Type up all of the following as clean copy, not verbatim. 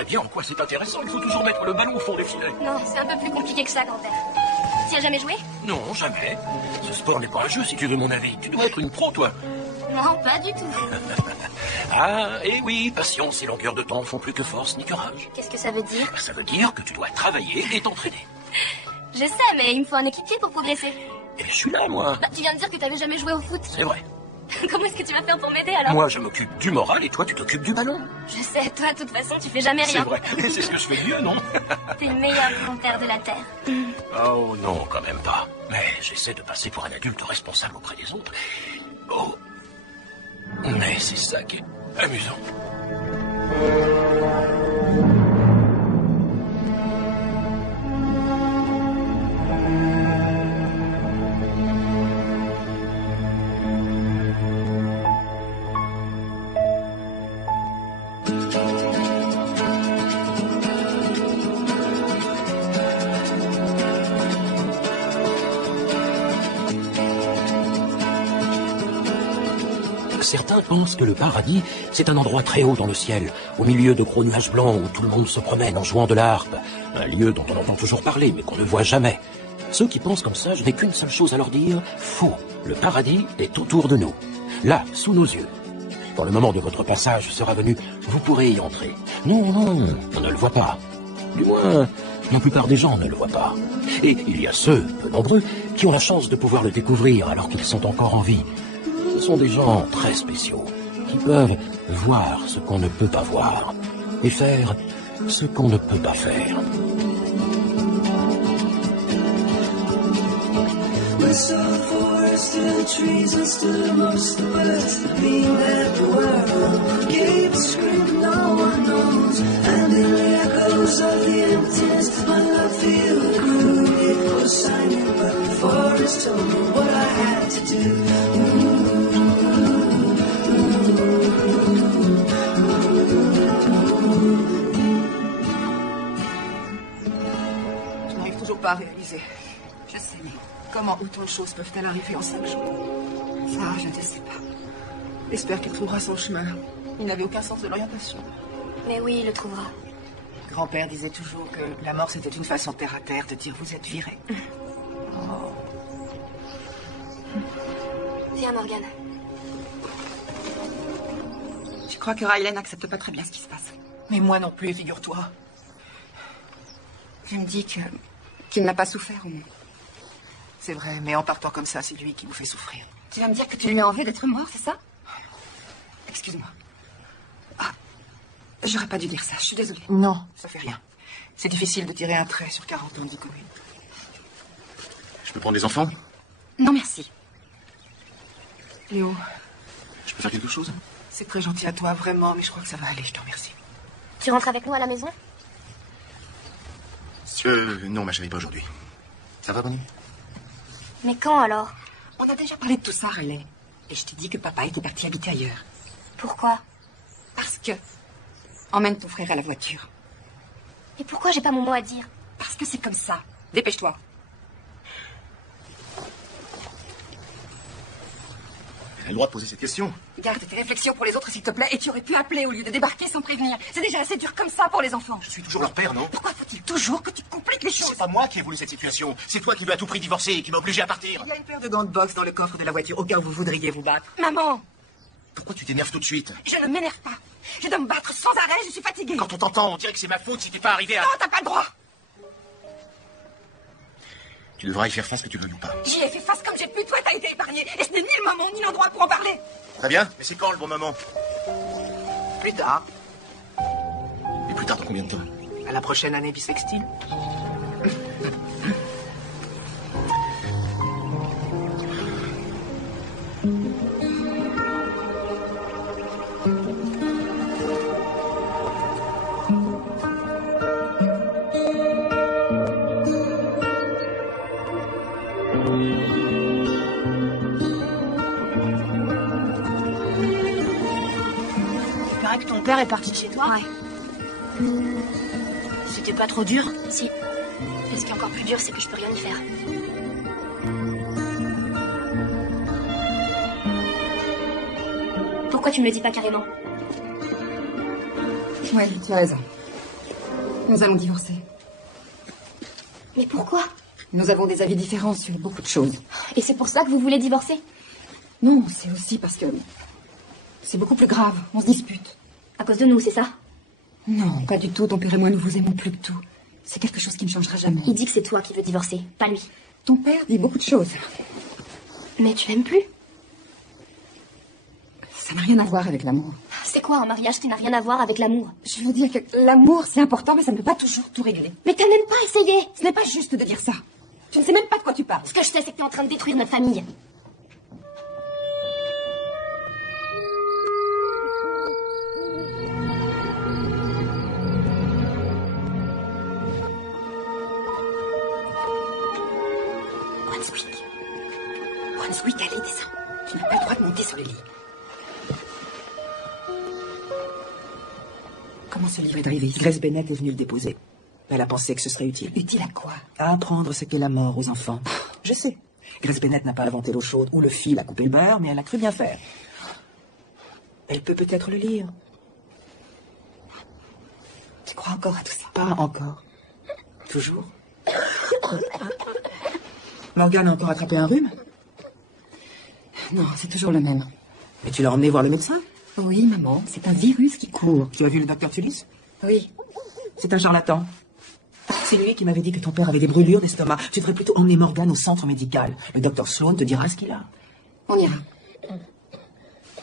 très bien en quoi c'est intéressant. Il faut toujours mettre le ballon au fond des filets. Non, c'est un peu plus compliqué que ça, grand-père. Tu as jamais joué? Non, jamais. Ce sport n'est pas un jeu, si tu veux mon avis. Tu dois être une pro, toi. Non, pas du tout. Ah, et oui, patience et longueur de temps font plus que force ni que rage. Qu'est-ce que ça veut dire? Ça veut dire que tu dois travailler et t'entraîner. Je sais, mais il me faut un équipier pour progresser. Et je suis là, moi. Bah, tu viens de dire que t'avais jamais joué au foot. C'est vrai. Comment est-ce que tu vas faire pour m'aider, alors? Moi, je m'occupe du moral et toi, tu t'occupes du ballon. Je sais, toi, de toute façon, tu fais jamais rien. C'est vrai. Et c'est ce que je fais mieux, non? T'es le meilleur grand-père de la Terre. Oh non, quand même pas. Mais j'essaie de passer pour un adulte responsable auprès des autres. Oh. Mais c'est ça qui est amusant. Certains pensent que le paradis, c'est un endroit très haut dans le ciel, au milieu de gros nuages blancs où tout le monde se promène en jouant de la harpe. Un lieu dont on entend toujours parler, mais qu'on ne voit jamais. Ceux qui pensent comme ça, je n'ai qu'une seule chose à leur dire, faux. Le paradis est autour de nous, là, sous nos yeux. Quand le moment de votre passage sera venu, vous pourrez y entrer. Non, non, on ne le voit pas. Du moins, la plupart des gens ne le voient pas. Et il y a ceux, peu nombreux, qui ont la chance de pouvoir le découvrir alors qu'ils sont encore en vie. Ce sont des gens très spéciaux, qui peuvent voir ce qu'on ne peut pas voir et faire ce qu'on ne peut pas faire. We're so forested, the trees are still most of the birds that mean that the world keeps screaming, no one knows. And in the echoes of the emptiness, my love feels grew. It was silent, but the forest told me what I had to do. Je n'arrive toujours pas à réaliser. Je sais, mais comment autant de choses peuvent-elles arriver en 5 jours? Ça, je ne sais pas. J'espère qu'il trouvera son chemin. Il n'avait aucun sens de l'orientation. Mais oui, il le trouvera. Grand-père disait toujours que la mort, c'était une façon terre à terre de dire vous êtes viré. Oh. Viens, Morgane. Je crois que Riley n'accepte pas très bien ce qui se passe. Mais moi non plus, figure-toi. Tu me dis qu'il n'a pas souffert, au moins. C'est vrai, mais en partant comme ça, c'est lui qui nous fait souffrir. Tu vas me dire que tu lui en veux d'être mort, c'est ça? Excuse-moi. Ah, j'aurais pas dû dire ça, je suis désolée. Non. Ça fait rien. C'est difficile de tirer un trait sur 40 ans, dit Corinne. Je peux prendre les enfants? Non, merci. Léo, Je peux faire quelque chose? c'est très gentil à toi, vraiment, mais je crois que ça va aller, je te remercie. Tu rentres avec nous à la maison? Non, ma chérie, pas aujourd'hui. Ça va, Bonnie? Mais quand, alors? On a déjà parlé de tout ça, Riley. Et je t'ai dit que papa était parti habiter ailleurs. Pourquoi? Parce que... Emmène ton frère à la voiture. Et pourquoi j'ai pas mon mot à dire? Parce que c'est comme ça. Dépêche-toi. Elle a le droit de poser cette question. Garde tes réflexions pour les autres, s'il te plaît, et tu aurais pu appeler au lieu de débarquer sans prévenir. C'est déjà assez dur comme ça pour les enfants. Je suis toujours leur père, non? Pourquoi faut-il toujours que tu compliques les choses? C'est pas moi qui ai voulu cette situation. C'est toi qui veux à tout prix divorcer et qui m'a obligé à partir. Il y a une paire de gants de boxe dans le coffre de la voiture, au cas où vous voudriez vous battre. Maman, Pourquoi tu t'énerves tout de suite? je ne m'énerve pas. Je dois me battre sans arrêt, je suis fatiguée. Quand on t'entend, on dirait que c'est ma faute si t'es pas arrivé à... Non, t'as pas le droit. Tu devras y faire face que tu le veuilles ou pas. J'y ai fait face comme j'ai pu, toi t'as été épargné. Et ce n'est ni le moment ni l'endroit pour en parler. Très bien, mais c'est quand le bon moment? Plus tard, Et plus tard, dans combien de temps? à la prochaine année bissextile. Il paraît que ton père est parti de chez toi. Ouais. C'était pas trop dur? Si. Et ce qui est encore plus dur, c'est que je peux rien y faire. Pourquoi tu me le dis pas carrément? Ouais, tu as raison. Nous allons divorcer. Mais pourquoi? Nous avons des avis différents sur beaucoup de choses. Et c'est pour ça que vous voulez divorcer? Non, c'est aussi parce que... c'est beaucoup plus grave. On se dispute. À cause de nous, c'est ça? Non, pas du tout. Ton père et moi, nous vous aimons plus que tout. C'est quelque chose qui ne changera jamais. Il dit que c'est toi qui veux divorcer, pas lui. Ton père dit beaucoup de choses. Mais tu l'aimes plus? Ça n'a rien à voir avec l'amour. C'est quoi un mariage qui n'a rien à voir avec l'amour? Je veux dire que l'amour, c'est important, mais ça ne peut pas toujours tout régler. Mais t'as même pas essayé! Ce n'est pas juste de dire ça. Tu ne sais même pas de quoi tu parles. Ce que je sais, c'est que t'es en train de détruire notre famille. Brunswick, allez, descends. Tu n'as pas le droit de monter sur le lit. Comment ce livre est arrivé? Grace Bennett est venue le déposer. Elle a pensé que ce serait utile. Utile à quoi? À apprendre ce qu'est la mort aux enfants. Je sais. Grace Bennett n'a pas inventé l'eau chaude ou le fil à couper le beurre, mais elle a cru bien faire. Elle peut peut-être le lire. Tu crois encore à tout ça? Pas encore. Toujours. Morgane a encore attrapé un rhume? Non, c'est toujours le même. Mais tu l'as emmené voir le médecin? Oui, maman, c'est un virus qui court. Tu as vu le docteur Tullis? Oui. C'est un charlatan. C'est lui qui m'avait dit que ton père avait des brûlures d'estomac. Tu devrais plutôt emmener Morgane au centre médical. Le docteur Sloan te dira ce qu'il a. On ira.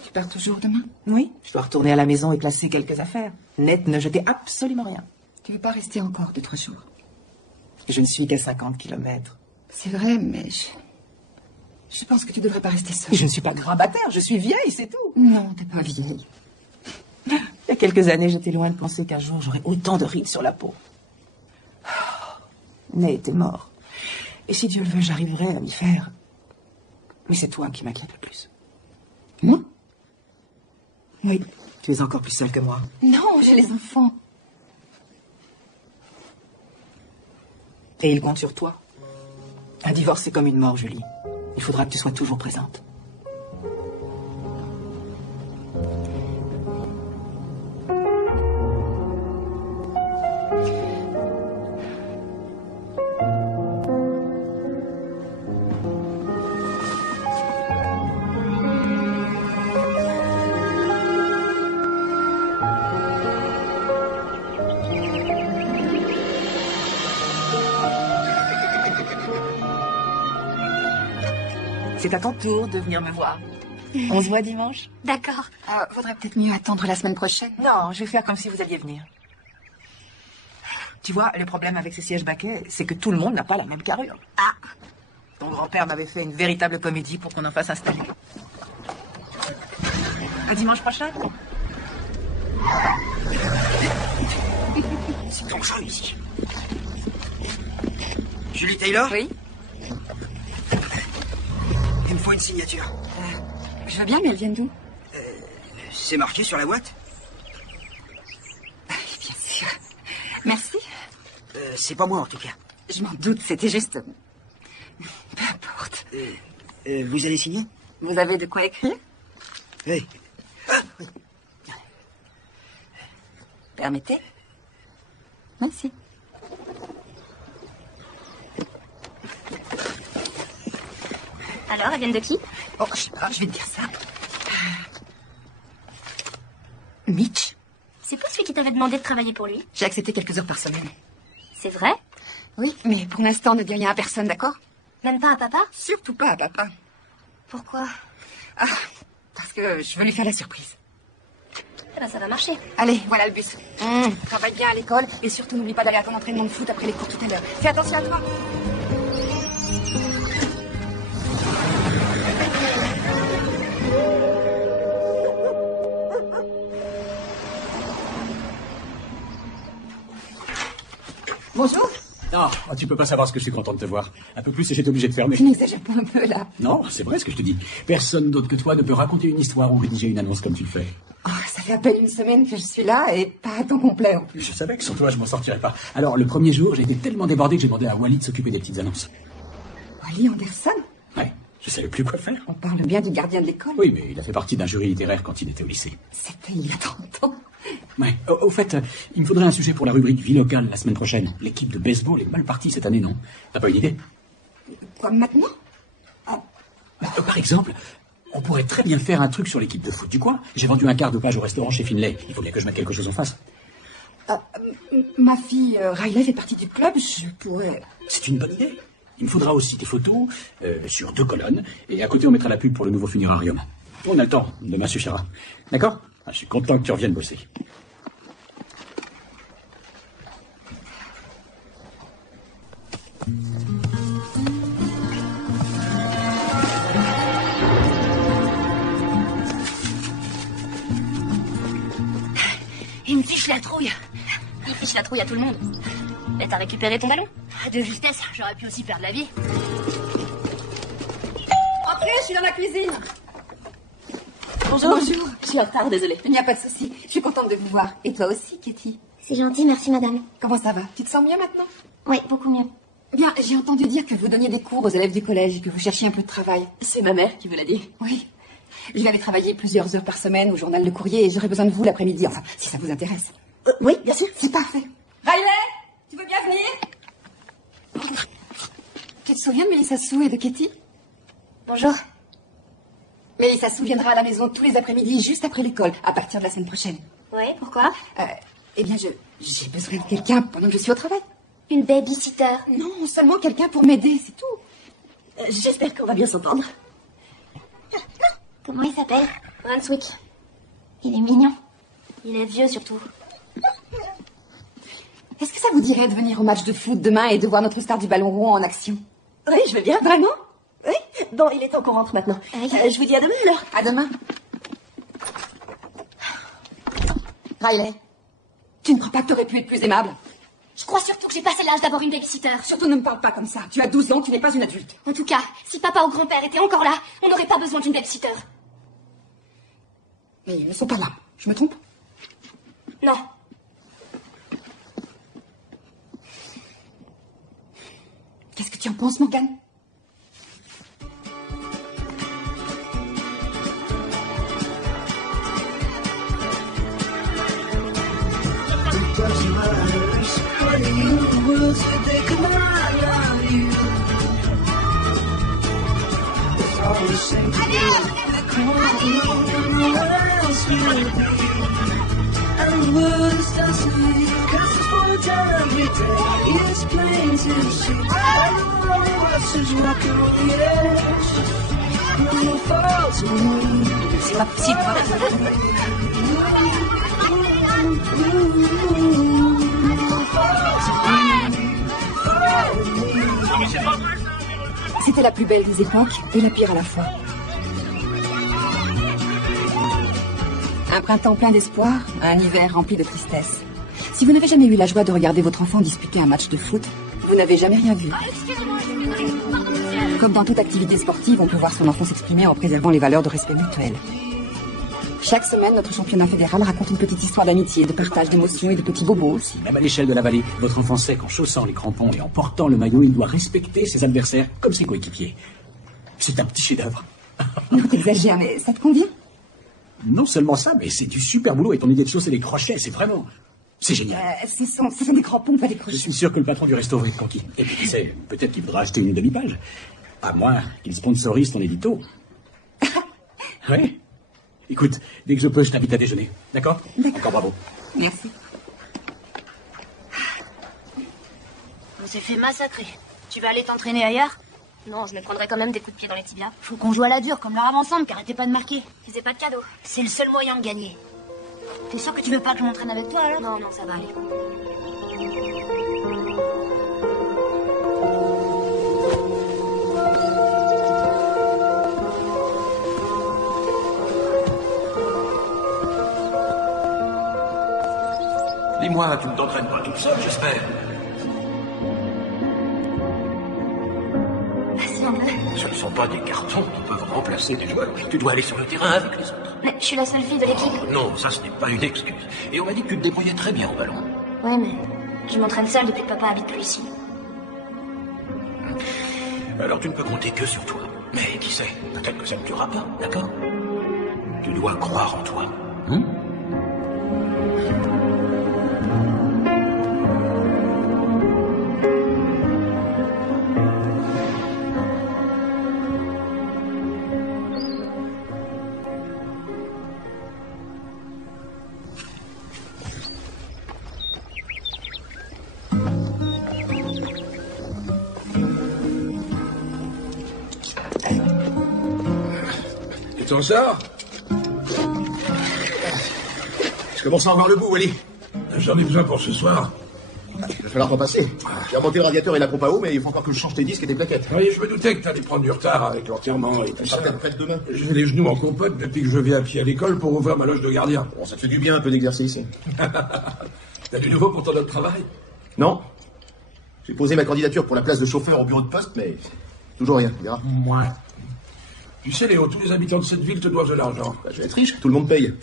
Tu pars toujours demain? Oui, je dois retourner à la maison et classer quelques affaires. Ned ne jetait absolument rien. Tu veux pas rester encore 2-3 jours? Je ne suis qu'à 50 kilomètres. C'est vrai, mais je pense que tu devrais pas rester seule. Je ne suis pas grabataire, je suis vieille, c'est tout. Non, t'es pas vieille. Il y a quelques années, j'étais loin de penser qu'un jour, j'aurais autant de rides sur la peau. Ned était mort. Et si Dieu le veut, j'arriverai à m'y faire. Mais c'est toi qui m'inquiète le plus. Moi? Oui, tu es encore plus seule que moi. Non, j'ai les enfants. Et il compte sur toi. Un divorce, c'est comme une mort, Julie. Il faudra que tu sois toujours présente. C'est à ton tour de venir me voir. On se voit dimanche? D'accord. Vaudrait peut-être mieux attendre la semaine prochaine. Non, je vais faire comme si vous alliez venir. Tu vois, le problème avec ces sièges baquets, c'est que tout le monde n'a pas la même carrure. Ah. Ton grand-père m'avait fait une véritable comédie pour qu'on en fasse installer. À dimanche prochain? C'est dangereux ici. Julie Taylor? Oui? Il me faut une signature. Je veux bien, mais elles viennent d'où? C'est marqué sur la boîte? Bien sûr. Merci. C'est pas moi en tout cas. Je m'en doute, c'était juste... Peu importe. Vous allez signer? Vous avez de quoi écrire? Oui. Ah, oui. Permettez? Merci. Alors, elles viennent de qui? Oh, je sais pas, je vais te dire ça. Mitch. C'est pas celui qui t'avait demandé de travailler pour lui? J'ai accepté quelques heures par semaine. C'est vrai? Oui, mais pour l'instant, ne dis rien à personne, d'accord? Même pas à papa? Surtout pas à papa. Pourquoi? Ah, parce que je veux lui faire la surprise. Eh ben, ça va marcher. Allez, voilà le bus. Travaille bien à l'école et surtout n'oublie pas d'aller à ton entraînement de foot après les cours tout à l'heure. Fais attention à toi. Bonjour. Non, tu peux pas savoir ce que je suis content de te voir. Un peu plus et j'étais obligé de fermer. Tu n'exagères pas un peu, là. Non, c'est vrai ce que je te dis. Personne d'autre que toi ne peut raconter une histoire ou rédiger une annonce comme tu le fais. Oh, ça fait à peine une semaine que je suis là et pas à temps complet en plus. Je savais que sans toi, je m'en sortirais pas. Alors, le premier jour, j'ai été tellement débordé que j'ai demandé à Wally de s'occuper des petites annonces. Wally Anderson? Ouais, Je savais plus quoi faire. On parle bien du gardien de l'école. Oui, mais il a fait partie d'un jury littéraire quand il était au lycée. C'était il y a 30 ans. Ouais. Au fait, il me faudrait un sujet pour la rubrique vie locale la semaine prochaine. L'équipe de baseball est mal partie cette année, non? T'as pas une idée? Quoi, maintenant? Par exemple, on pourrait très bien faire un truc sur l'équipe de foot du coin. J'ai vendu un quart de page au restaurant chez Finlay. Il faut bien que je mette quelque chose en face. Ma fille Riley fait partie du club, je pourrais... C'est une bonne idée. Il me faudra aussi des photos sur 2 colonnes. Et à côté, on mettra la pub pour le nouveau funérarium. On a le temps. Demain suffira. D'accord? Je suis content que tu reviennes bosser. Il me fiche la trouille. Il fiche la trouille à tout le monde. Et t'as récupéré ton ballon? À 2 vitesses, j'aurais pu aussi perdre la vie. Entrez, je suis dans la cuisine. Bonjour. Bonjour. Je suis en retard, désolée. Il n'y a pas de souci. Je suis contente de vous voir. Et toi aussi, Katie. C'est gentil, merci madame. Comment ça va? Tu te sens mieux maintenant? Oui, beaucoup mieux. Bien, j'ai entendu dire que vous donniez des cours aux élèves du collège et que vous cherchiez un peu de travail. C'est ma mère qui me l'a dit. Oui. Je vais aller travailler plusieurs heures par semaine au journal Le Courrier et j'aurai besoin de vous l'après-midi. Enfin, si ça vous intéresse. Oui, bien sûr. C'est parfait. Riley, tu veux bien venir? Tu te souviens de Mélissa Sou et de Katie? Bonjour. Mélissa Sou viendra à la maison tous les après-midi, juste après l'école, à partir de la semaine prochaine. Oui, pourquoi? Eh bien, j'ai besoin de quelqu'un pendant que je suis au travail. Une babysitter. Non, seulement quelqu'un pour m'aider, c'est tout. J'espère qu'on va bien s'entendre. Comment il s'appelle? Brunswick. Il est mignon. Il est vieux surtout. Est-ce que ça vous dirait de venir au match de foot demain et de voir notre star du ballon rond en action? Oui, je veux bien. Vraiment? Oui. Bon, il est temps qu'on rentre maintenant. Je vous dis à demain alors. À demain. Riley, tu ne crois pas que tu aurais pu être plus aimable? Je crois surtout que j'ai passé l'âge d'avoir une babysitter. Surtout ne me parle pas comme ça. Tu as 12 ans, tu n'es pas une adulte. En tout cas, si papa ou grand-père étaient encore là, on n'aurait pas besoin d'une babysitter. Mais ils ne sont pas là. Je me trompe? Non. Qu'est-ce que tu en penses, Morgane? And words doesn't mean cause it's full time every day. It's plain to see. Everyone watches walking on the edge. No fall to me. C'est pas possible. C'était la plus belle des époques et la pire à la fois. Un printemps plein d'espoir, un hiver rempli de tristesse. Si vous n'avez jamais eu la joie de regarder votre enfant disputer un match de foot, vous n'avez jamais rien vu. Comme dans toute activité sportive, on peut voir son enfant s'exprimer en préservant les valeurs de respect mutuel. Chaque semaine, notre championnat fédéral raconte une petite histoire d'amitié, de partage d'émotions et de petits bobos aussi. Même à l'échelle de la vallée, votre enfant sait qu'en chaussant les crampons et en portant le maillot, il doit respecter ses adversaires comme ses coéquipiers. C'est un petit chef-d'œuvre. Non, t'exagères, mais ça te convient? Non seulement ça, mais c'est du super boulot et ton idée de chausser les crochets, c'est vraiment... C'est génial. Ce sont des crampons, pas des Je crochets. suis sûr que le patron du resto va être conquis. Et puis, tu sais, peut-être qu'il voudra acheter une demi-page. À moins qu'il sponsorise ton édito. Oui. Écoute, dès que je peux, je t'invite à déjeuner. D'accord? Encore bravo. Merci. On s'est fait massacrer. Tu vas aller t'entraîner ailleurs? Non, je me prendrais quand même des coups de pied dans les tibias. Faut qu'on joue à la dure, comme leur ensemble, qu'arrêtez pas de marquer. Je faisais pas de cadeaux. C'est le seul moyen de gagner. T'es sûr que tu veux pas que je m'entraîne avec toi, alors? Non, ça va aller. Dis-moi, tu ne t'entraînes pas toute seule, j'espère. Si on veut. Ce ne sont pas des cartons qui peuvent remplacer des joueurs. Tu dois aller sur le terrain avec les autres. Mais je suis la seule fille de l'équipe. Non, ça ce n'est pas une excuse. Et on m'a dit que tu te débrouillais très bien au ballon. Ouais, mais je m'entraîne seule depuis que papa habite plus ici. Alors tu ne peux compter que sur toi. Mais qui sait, peut-être que ça ne durera pas, d'accord? Tu dois croire en toi. Hein? Tu t'en sors? Je commence à en voir le bout, Wally. J'en ai besoin pour ce soir. Il va falloir repasser. J'ai remonté le radiateur et la pompe à eau, mais il faut encore que je change tes disques et tes plaquettes. Oui, je me doutais que t'allais prendre du retard avec l'enterrement et tout Ça ça. peut-être prête demain. J'ai les genoux en compote depuis que je vais à pied à l'école pour ouvrir ma loge de gardien. Bon, ça te fait du bien un peu d'exercice. T'as du nouveau pour ton autre travail? Non. J'ai posé ma candidature pour la place de chauffeur au bureau de poste, mais toujours rien, tu verras. Moi. Tu sais, Léo, tous les habitants de cette ville te doivent de l'argent. Bah, je vais être riche, tout le monde paye.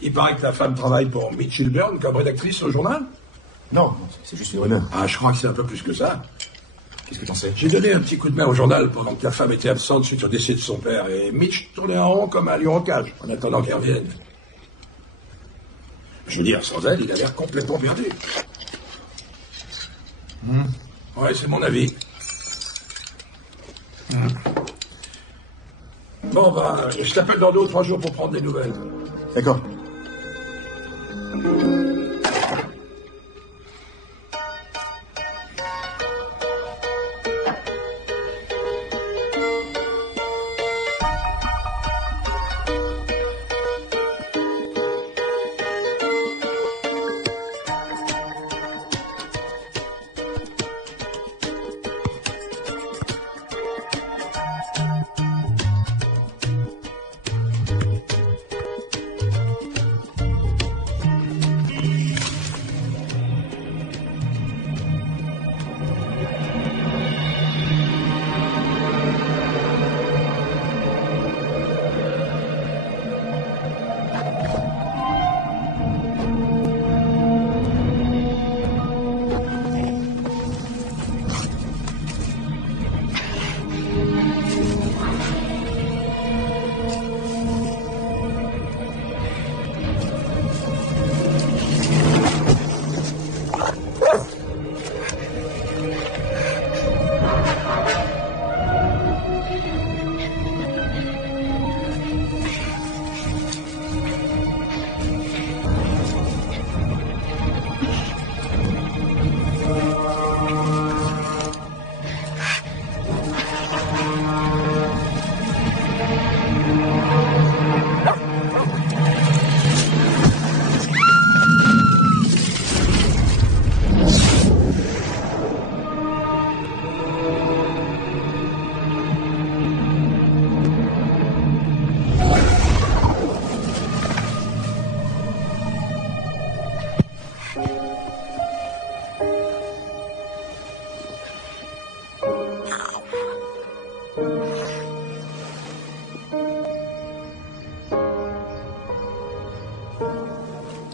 Il paraît que ta femme travaille pour Mitch Hilburn comme rédactrice au journal? Non, c'est juste une rumeur. Ah, je crois que c'est un peu plus que ça. Qu'est-ce que t'en sais? J'ai donné un petit coup de main au journal pendant que ta femme était absente suite au décès de son père, et Mitch tournait en rond comme un lion en cage, en attendant qu'elle revienne. Je veux dire, sans elle, il a l'air complètement perdu. Ouais, c'est mon avis. Bon, bah, je t'appelle dans 2 ou 3 jours pour prendre des nouvelles. D'accord.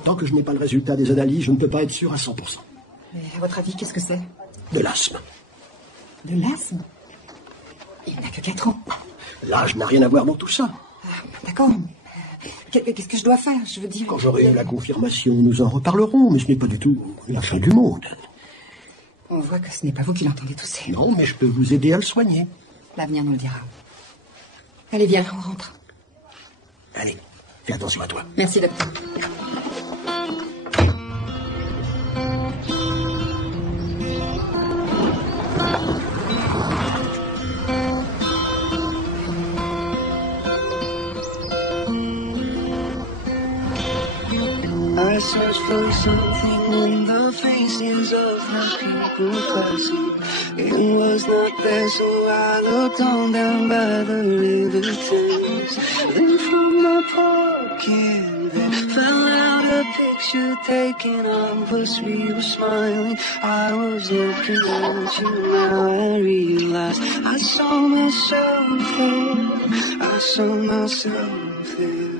Tant que je n'ai pas le résultat des analyses, je ne peux pas être sûr à 100%. Mais à votre avis, qu'est-ce que c'est? De l'asthme. De l'asthme? Il n'a que 4 ans. L'âge n'a rien à voir dans tout ça. D'accord. Qu'est-ce que je dois faire? Je veux dire... Quand j'aurai la confirmation, nous en reparlerons, mais ce n'est pas du tout la fin du monde. On voit que ce n'est pas vous qui l'entendez tousser. Non, mais je peux vous aider à le soigner. L'avenir nous le dira. Allez, viens, on rentre. Allez, fais attention à toi. Merci, docteur. I searched for something in the faces of the people passing. It was not there, so I looked on down by the river Thames. Then from my pocket there fell out a picture taken of us. We were smiling. I was looking at you. Now I realize I saw myself there. I saw myself there.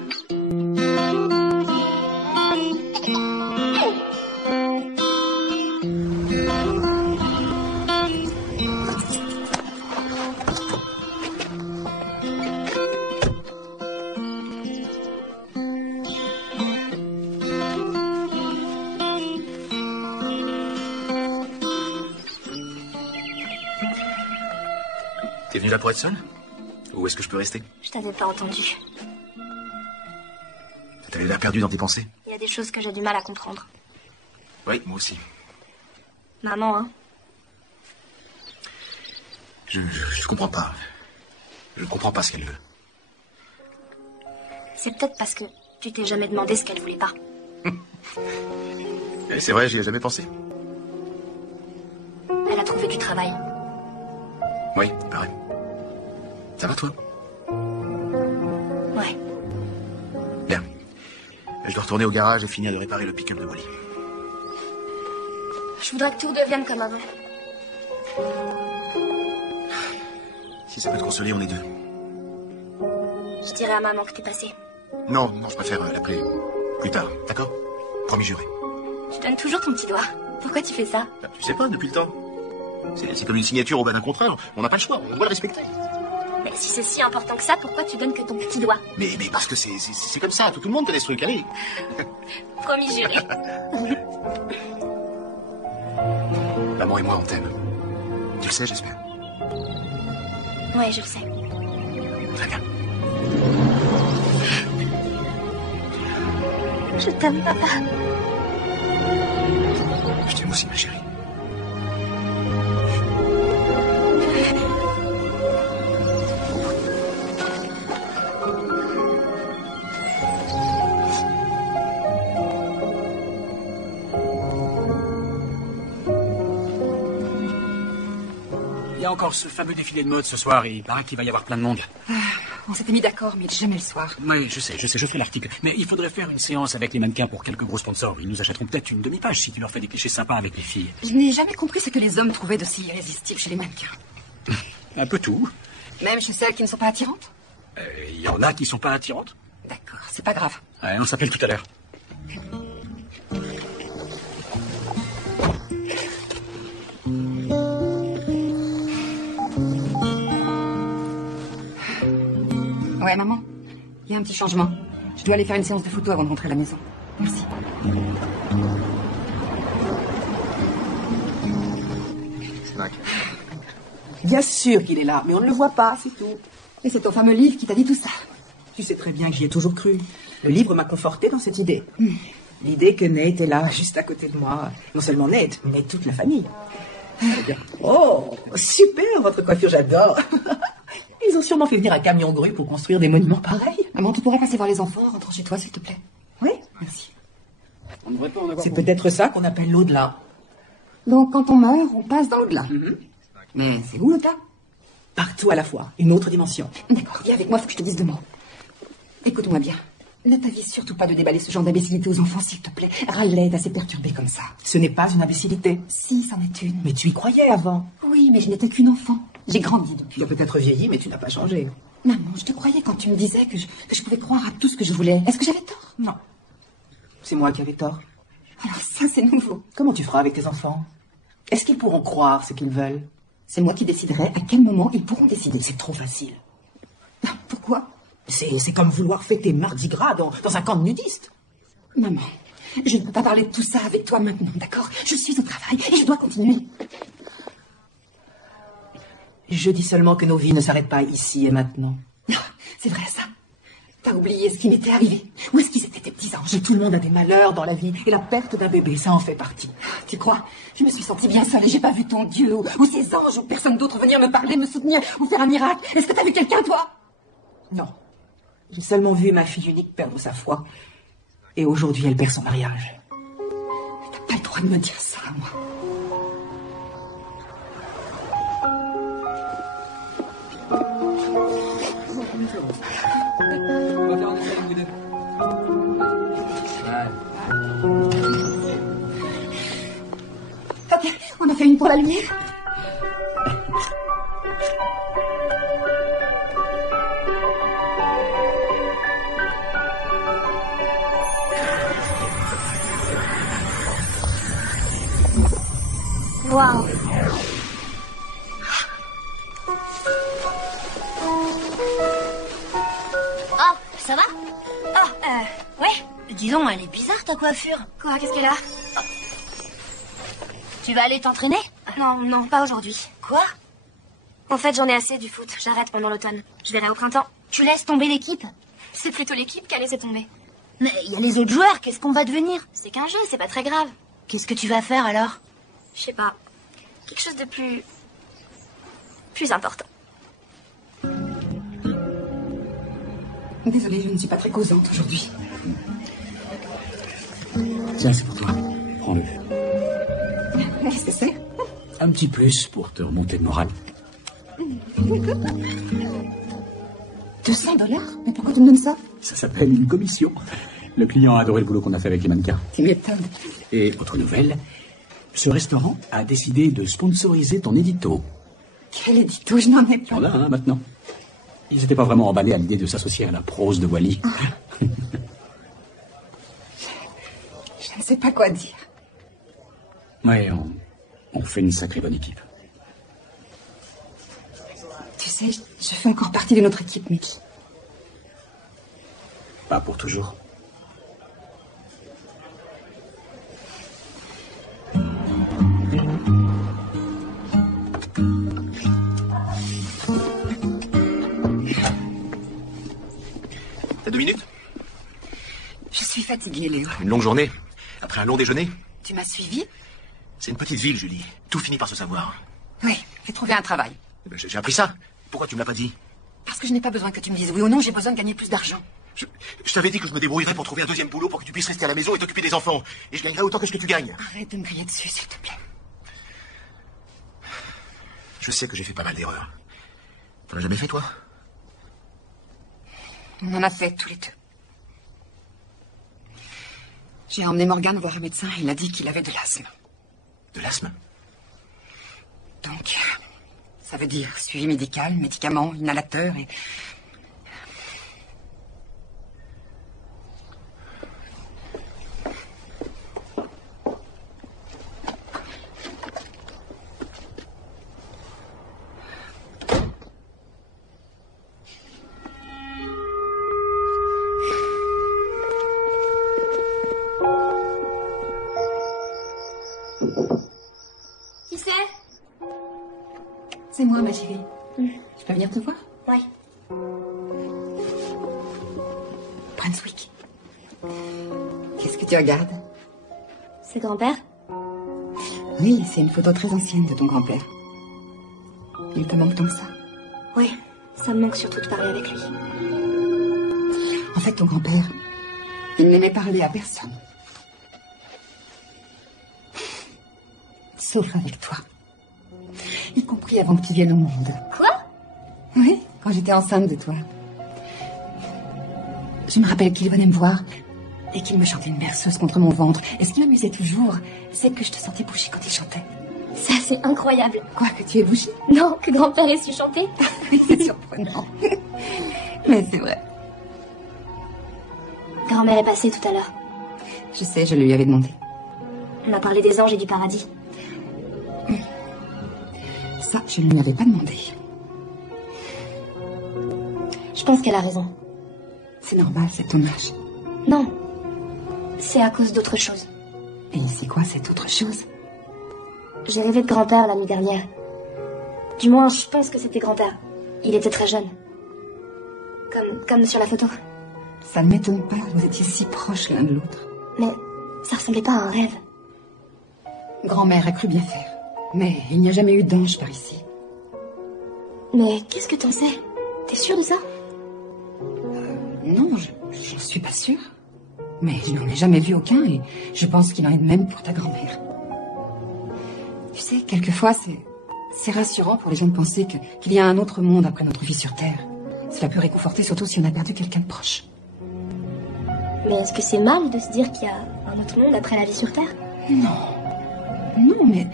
venu là pour être seule? Ou est-ce que je peux rester? Je t'avais pas entendu. T'avais l'air perdu dans tes pensées. Il y a des choses que j'ai du mal à comprendre. Oui, moi aussi. Maman, hein. Je comprends pas. Je comprends pas ce qu'elle veut. C'est peut-être parce que tu t'es jamais demandé ce qu'elle voulait pas. C'est vrai, j'y ai jamais pensé. Elle a trouvé du travail. Oui, pareil. Ça va, toi? Ouais. Bien. Je dois retourner au garage et finir de réparer le pick-up de Wally. Je voudrais que tout redevienne comme avant. Si ça peut te consoler, on est deux. Je dirai à maman que t'es passé. Non, je préfère l'appeler plus tard, d'accord? Promis juré. Tu donnes toujours ton petit doigt. Pourquoi tu fais ça? Tu sais pas, depuis le temps. C'est comme une signature au bas d'un contrat. On n'a pas le choix, on doit le respecter. Mais si c'est si important que ça, pourquoi tu donnes que ton petit doigt? Mais parce que c'est comme ça, tout le monde connaît ce truc, allez. Promis juré. Maman et moi, on t'aime. Tu le sais, j'espère. Ouais, je le sais. Très bien. Je t'aime, papa. Je t'aime aussi, ma chérie. Il y a encore ce fameux défilé de mode ce soir et il paraît qu'il va y avoir plein de monde. On s'était mis d'accord, mais jamais le soir. Oui, je sais, je ferai l'article. Mais il faudrait faire une séance avec les mannequins pour quelques gros sponsors. Ils nous achèteront peut-être une demi-page si tu leur fais des clichés sympas avec les filles. Je n'ai jamais compris ce que les hommes trouvaient d'aussi irrésistible chez les mannequins. Un peu tout. Même chez celles qui ne sont pas attirantes? Il y en a qui sont pas attirantes. D'accord, c'est pas grave. Ouais, on s'appelle tout à l'heure. Ouais, maman, il y a un petit changement. Je dois aller faire une séance de photo avant de rentrer à la maison. Merci. Bien sûr qu'il est là, mais on ne le voit pas, c'est tout. Et c'est ton fameux livre qui t'a dit tout ça. Tu sais très bien que j'y ai toujours cru. Le livre m'a conforté dans cette idée. L'idée que Nate est là, juste à côté de moi. Non seulement Nate, mais toute la famille. Oh, super, votre coiffure, j'adore. Ils ont sûrement fait venir un camion grue pour construire des monuments pareils. Maman, tu pourrais passer voir les enfants en rentrant chez toi, s'il te plaît? Oui, merci. C'est peut-être ça qu'on appelle l'au-delà. Donc, quand on meurt, on passe dans l'au-delà. Mais c'est où l'au-delà? Partout à la fois, une autre dimension. D'accord, viens avec moi, faut que je te dise 2 mots. Écoute-moi bien. Ne t'avise surtout pas de déballer ce genre d'imbécilité aux enfants, s'il te plaît. Riley est assez perturbée comme ça. Ce n'est pas une imbécilité. Si, c'en est une. Mais tu y croyais avant. Oui, mais je n'étais qu'une enfant. J'ai grandi depuis. Tu as peut-être vieilli, mais tu n'as pas changé. Maman, je te croyais quand tu me disais que je pouvais croire à tout ce que je voulais. Est-ce que j'avais tort? Non. C'est moi qui avais tort. Alors ça, c'est nouveau. Comment tu feras avec tes enfants? Est-ce qu'ils pourront croire ce qu'ils veulent? C'est moi qui déciderai à quel moment ils pourront décider. C'est trop facile. Pourquoi? C'est comme vouloir fêter Mardi Gras dans un camp de nudistes. Maman, je ne peux pas parler de tout ça avec toi maintenant, d'accord? Je suis au travail et je dois continuer. Je dis seulement que nos vies ne s'arrêtent pas ici et maintenant. C'est vrai ça. T'as oublié ce qui m'était arrivé. Où est-ce qu'ils étaient tes petits anges? Tout le monde a des malheurs dans la vie et la perte d'un bébé, ça en fait partie. Tu crois? Je me suis sentie bien seule et j'ai pas vu ton Dieu ou ces anges ou personne d'autre venir me parler, me soutenir ou faire un miracle. Est-ce que t'as vu quelqu'un, toi? Non. J'ai seulement vu ma fille unique perdre sa foi. Et aujourd'hui, elle perd son mariage. T'as pas le droit de me dire ça, moi. Ok, on a fait une pour la lumière. Waouh. Oh, ça va? Oh, ouais. Dis donc, elle est bizarre ta coiffure. Quoi, qu'est-ce qu'elle a? Oh. Tu vas aller t'entraîner? Non, pas aujourd'hui. Quoi? En fait, j'en ai assez du foot. J'arrête pendant l'automne. Je verrai au printemps. Tu laisses tomber l'équipe? C'est plutôt l'équipe qui a laissé tomber. Mais il y a les autres joueurs, qu'est-ce qu'on va devenir? C'est qu'un jeu, c'est pas très grave. Qu'est-ce que tu vas faire alors? Je sais pas. Quelque chose de plus important. Désolée, je ne suis pas très causante aujourd'hui. Tiens, c'est pour toi. Prends-le. Qu'est-ce que c'est? Un petit plus pour te remonter le moral. $200? Mais pourquoi tu me donnes ça? Ça s'appelle une commission. Le client a adoré le boulot qu'on a fait avec les mannequins. Tu m'étonnes. Et autre nouvelle, ce restaurant a décidé de sponsoriser ton édito. Quel édito? Je n'en ai pas. Voilà, hein, maintenant. Ils n'étaient pas vraiment emballés à l'idée de s'associer à la prose de Wally. Je ne sais pas quoi dire. Ouais, on fait une sacrée bonne équipe. Tu sais, je fais encore partie de notre équipe, Mitch. Pas pour toujours. T'as 2 minutes? Je suis fatiguée, Léo. Une longue journée. Après un long déjeuner. Tu m'as suivi? C'est une petite ville, Julie. Tout finit par se savoir. Oui, j'ai trouvé un travail. Eh ben, j'ai appris ça. Pourquoi tu me l'as pas dit? Parce que je n'ai pas besoin que tu me dises oui ou non, j'ai besoin de gagner plus d'argent. Je t'avais dit que je me débrouillerais pour trouver un deuxième boulot pour que tu puisses rester à la maison et t'occuper des enfants. Et je gagnerais autant que ce que tu gagnes. Arrête de me crier dessus, s'il te plaît. Je sais que j'ai fait pas mal d'erreurs. T'en as jamais fait, toi? On en a fait tous les deux. J'ai emmené Morgane voir un médecin et il a dit qu'il avait de l'asthme. De l'asthme? Donc, ça veut dire suivi médical, médicaments, inhalateur et... Qui c'est? C'est moi, ma chérie. Je peux venir te voir? Ouais. Brunswick. Qu'est-ce que tu regardes? C'est grand-père? Oui, c'est une photo très ancienne de ton grand-père. Il te manque tant que ça? Oui, ça me manque surtout de parler avec lui. En fait, ton grand-père, il n'aimait parler à personne. Sauf avec toi. Y compris avant que tu viennes au monde. Quoi? Oui, quand j'étais enceinte de toi. Je me rappelle qu'il venait me voir et qu'il me chantait une berceuse contre mon ventre. Et ce qui m'amusait toujours, c'est que je te sentais bougie quand il chantait. Ça, c'est incroyable. Quoi, que tu es bougie? Non, que grand-père ait su chanter. Oui, c'est surprenant. Mais c'est vrai. Grand-mère est passée tout à l'heure. Je sais, je lui avais demandé. On a parlé des anges et du paradis. Ça, je ne lui avais pas demandé. Je pense qu'elle a raison. C'est normal, c'est ton âge. Non. C'est à cause d'autre chose. Et c'est quoi cette autre chose? J'ai rêvé de grand-père la nuit dernière. Du moins, je pense que c'était grand-père. Il était très jeune. Comme sur la photo. Ça ne m'étonne pas, vous étiez si proches l'un de l'autre. Mais ça ressemblait pas à un rêve. Grand-mère a cru bien faire. Mais il n'y a jamais eu d'ange par ici. Mais qu'est-ce que t'en sais? T'es sûre de ça? Non, je ne suis pas sûre. Mais je n'en ai jamais vu aucun et je pense qu'il en est de même pour ta grand-mère. Tu sais, quelquefois, c'est rassurant pour les gens de penser qu'il y a un autre monde après notre vie sur Terre. Cela peut réconforter, surtout si on a perdu quelqu'un de proche. Mais est-ce que c'est mal de se dire qu'il y a un autre monde après la vie sur Terre? Non. Non, mais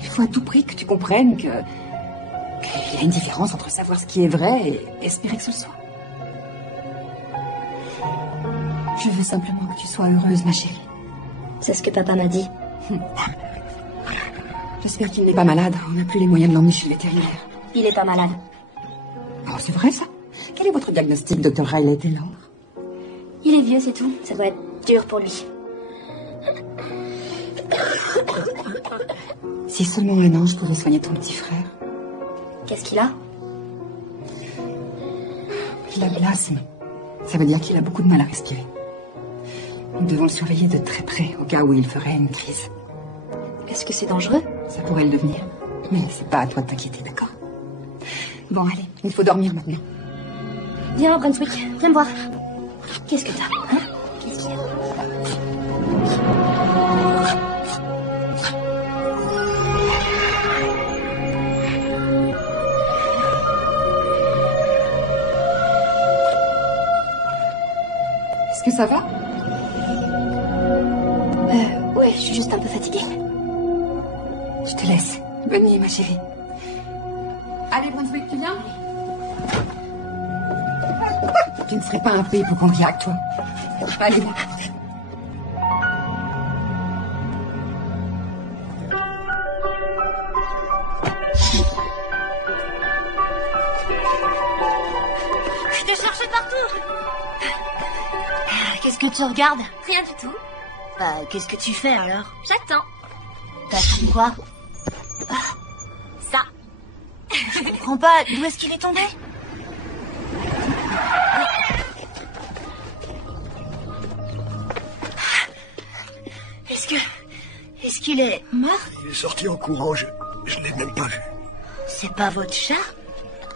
il faut à tout prix que tu comprennes qu'il y a une différence entre savoir ce qui est vrai et espérer que ce soit. Je veux simplement que tu sois heureuse, ma chérie. C'est ce que papa m'a dit. J'espère qu'il n'est pas malade. On n'a plus les moyens de l'emmener chez le vétérinaire. Il est pas malade. Oh, c'est vrai, ça? Quel est votre diagnostic, Dr. Riley Taylor? Il est vieux, c'est tout. Ça doit être dur pour lui. Si seulement un ange pouvait soigner ton petit frère. Qu'est-ce qu'il a? qu'il a de l'asthme. Ça veut dire qu'il a beaucoup de mal à respirer. Nous devons le surveiller de très près, au cas où il ferait une crise. Est-ce que c'est dangereux? Ça pourrait le devenir. Mais c'est pas à toi de t'inquiéter, d'accord? Bon, allez, il faut dormir maintenant. Viens, Brunswick, viens me voir. Qu'est-ce que t'as, hein? Qu'est-ce qu'il y a? Est-ce que ça va? Ouais, je suis juste un peu fatiguée. Je te laisse. Bonne nuit, ma chérie. Allez, Brunswick, tu viens? Tu ne serais pas un peu hypochondriaque, toi. Allez, viens. Je te cherchais partout. Qu'est-ce que tu regardes? Rien du tout. Bah, qu'est-ce que tu fais alors? J'attends. T'attends quoi? Ça. Je comprends pas, d'où est-ce qu'il est tombé? Est-ce qu'il est mort? Il est sorti en courant, je l'ai même pas vu. C'est pas votre chat?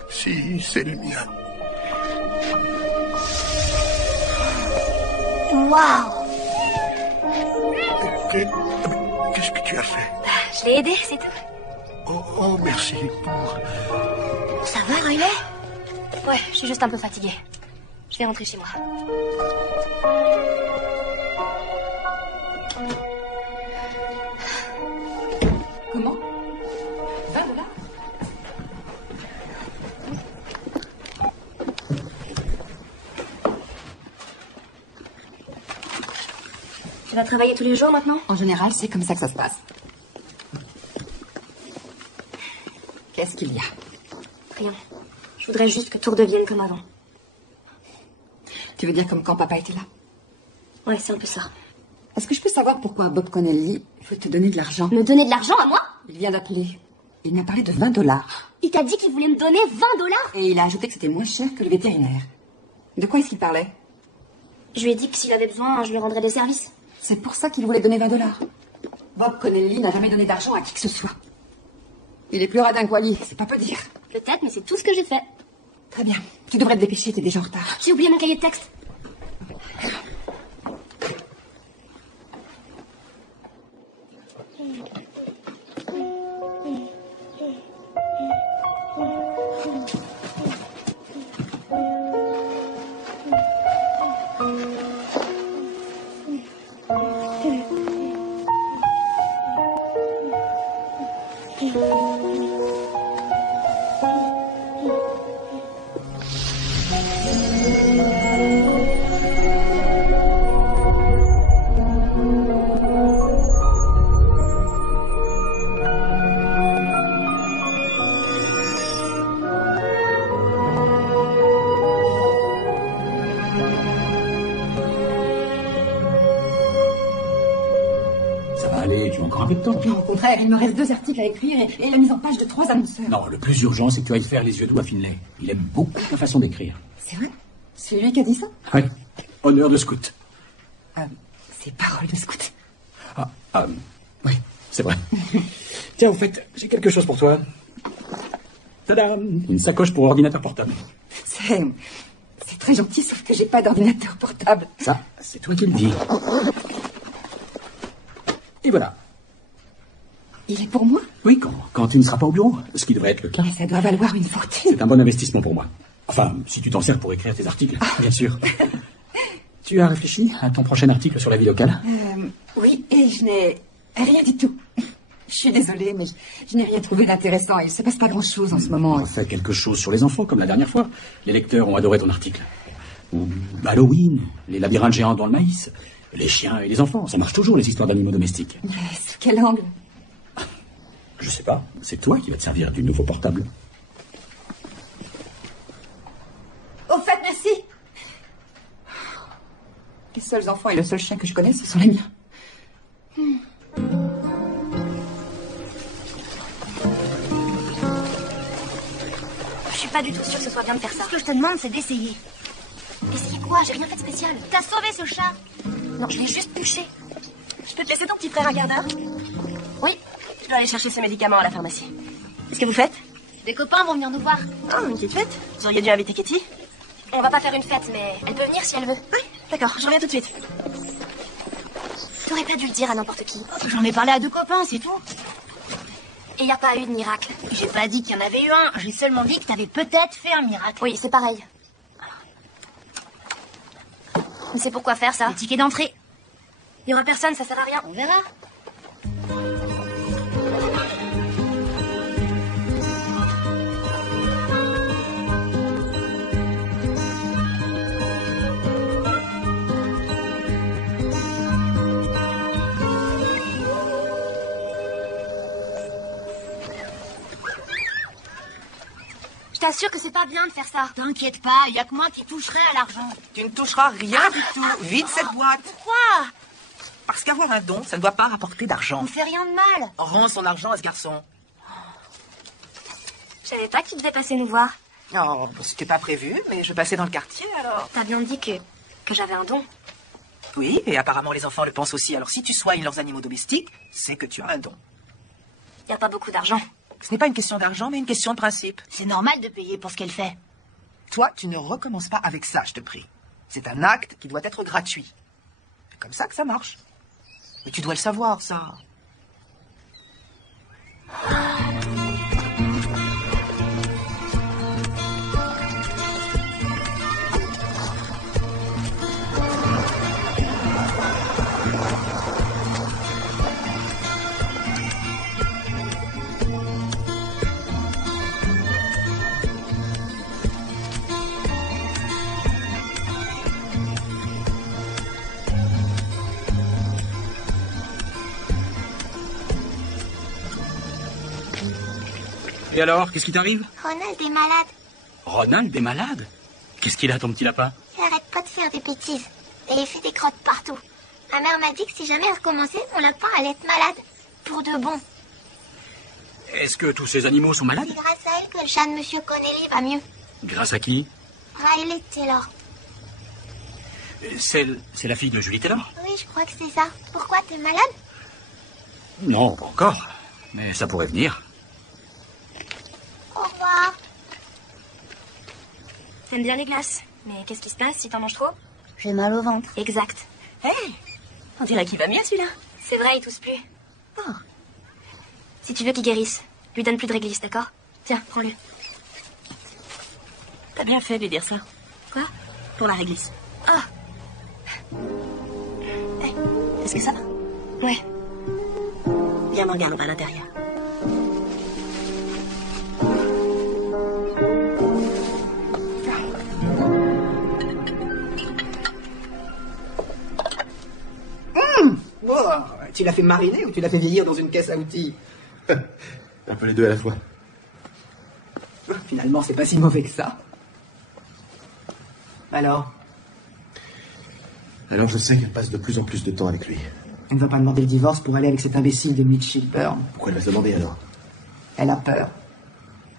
Si, c'est le mien. Waouh! Qu'est-ce que tu as fait? Je l'ai aidé, c'est tout. Oh, merci Ça va, Riley? Ouais, je suis juste un peu fatiguée. Je vais rentrer chez moi. Comment? $20? Tu vas travailler tous les jours maintenant? En général, c'est comme ça que ça se passe. Qu'est-ce qu'il y a? Rien. Je voudrais juste que tout redevienne comme avant. Tu veux dire comme quand papa était là? Ouais, c'est un peu ça. Est-ce que je peux savoir pourquoi Bob Connelly veut te donner de l'argent? Me donner de l'argent à moi? Il vient d'appeler. Il m'a parlé de $20. Il t'a dit qu'il voulait me donner $20? Et il a ajouté que c'était moins cher que le vétérinaire. De quoi est-ce qu'il parlait? Je lui ai dit que s'il avait besoin, je lui rendrais des services. C'est pour ça qu'il voulait donner $20. Bob Connelly n'a jamais donné d'argent à qui que ce soit. Il est plus radin que Wally, c'est pas peu dire. Peut-être, mais c'est tout ce que j'ai fait. Très bien. Tu devrais te dépêcher, t'es déjà en retard. J'ai oublié mon cahier de texte. Non, au contraire, il me reste 2 articles à écrire et la mise en page de 3 annonceurs. Non, le plus urgent, c'est que tu ailles faire les yeux doux à Finlay. Il aime beaucoup ta façon d'écrire. C'est vrai? C'est lui qui a dit ça? Oui. Honneur de scout. C'est parole de scout. Oui, c'est vrai. Tiens, au fait, j'ai quelque chose pour toi. Tadam! Une sacoche pour ordinateur portable. C'est très gentil, sauf que j'ai pas d'ordinateur portable. Ça, c'est toi qui le dis. Et voilà. Il est pour moi? Oui, quand tu ne seras pas au bureau, ce qui devrait être le cas. Mais ça doit valoir une fortune. C'est un bon investissement pour moi. Enfin, si tu t'en sers pour écrire tes articles, bien sûr. Tu as réfléchi à ton prochain article sur la vie locale? Oui, et je n'ai rien du tout. Je suis désolée, mais je n'ai rien trouvé d'intéressant. Il ne se passe pas grand-chose en ce moment. Fais quelque chose sur les enfants, comme la dernière fois. Les lecteurs ont adoré ton article. Ou Halloween, les labyrinthes géants dans le maïs, les chiens et les enfants. Ça marche toujours, les histoires d'animaux domestiques. Sous quel angle? Je sais pas. C'est toi qui vas te servir du nouveau portable. Au fait, merci. Les seuls enfants et le seul chien que je connais, ce sont les miens. Je suis pas du tout sûre que ce soit bien de faire ça. Ce que je te demande, c'est d'essayer. Essayez quoi? J'ai rien fait de spécial. T'as sauvé ce chat. Non, je l'ai juste touché. Je peux te laisser ton petit frère un quart d'heure? Oui. Je dois aller chercher ses médicaments à la pharmacie. Qu'est-ce que vous faites? Des copains vont venir nous voir. Oh, une petite fête? Vous auriez dû inviter Kitty? On va pas faire une fête, mais elle peut venir si elle veut. Oui, d'accord, je reviens tout de suite. T'aurais pas dû le dire à n'importe qui. J'en ai parlé à 2 copains, c'est tout. Et y a pas eu de miracle. J'ai pas dit qu'il y en avait eu un. J'ai seulement dit que t'avais peut-être fait un miracle. Oui, c'est pareil. Mais c'est pourquoi faire ça? Les tickets d'entrée. Y aura personne, ça sert à rien. On verra. Je t'assure que c'est pas bien de faire ça. T'inquiète pas, y a que moi qui toucherai à l'argent. Tu ne toucheras rien du tout. Vide cette boîte. Pourquoi? Parce qu'avoir un don, ça ne doit pas rapporter d'argent. On fait rien de mal. Rends son argent à ce garçon. Je savais pas que tu devais passer nous voir. Non, c'était pas prévu, mais je passais dans le quartier alors. T'as bien dit que j'avais un don. Oui, et apparemment les enfants le pensent aussi. Alors si tu soignes leurs animaux domestiques, c'est que tu as un don. Y a pas beaucoup d'argent. Ce n'est pas une question d'argent, mais une question de principe. C'est normal de payer pour ce qu'elle fait. Toi, tu ne recommences pas avec ça, je te prie. C'est un acte qui doit être gratuit. C'est comme ça que ça marche. Mais tu dois le savoir, ça. Et alors, qu'est-ce qui t'arrive? Ronald est malade. Ronald est malade? Qu'est-ce qu'il a, ton petit lapin? Il arrête pas de faire des bêtises. Et il fait des crottes partout. Ma mère m'a dit que si jamais elle recommençait, mon lapin allait être malade. Pour de bon. Est-ce que tous ces animaux sont malades? C'est grâce à elle que le chat de Monsieur Connelly va mieux. Grâce à qui? Riley Taylor. C'est la fille de Julie Taylor? Oui, je crois que c'est ça. Pourquoi, t'es malade? Non, pas encore. Mais ça pourrait venir. Au revoir. T'aimes bien les glaces. Mais qu'est-ce qui se passe si t'en manges trop? J'ai mal au ventre. Exact. Hey, on dirait qu'il va mieux celui-là. C'est vrai, il tousse plus. Oh. Si tu veux qu'il guérisse, lui donne plus de réglisse, d'accord? Tiens, prends-le. T'as bien fait de lui dire ça. Quoi? Pour la réglisse. Ah. Hey, est-ce que ça va? Ouais. Viens, Morgane, on va à l'intérieur. Oh, tu l'as fait mariner ou tu l'as fait vieillir dans une caisse à outils? Un peu les deux à la fois. Finalement, c'est pas si mauvais que ça. Alors, je sais qu'elle passe de plus en plus de temps avec lui. elle ne va pas demander le divorce pour aller avec cet imbécile de Mitch Shilburn. Pourquoi elle va se demander alors? Elle a peur.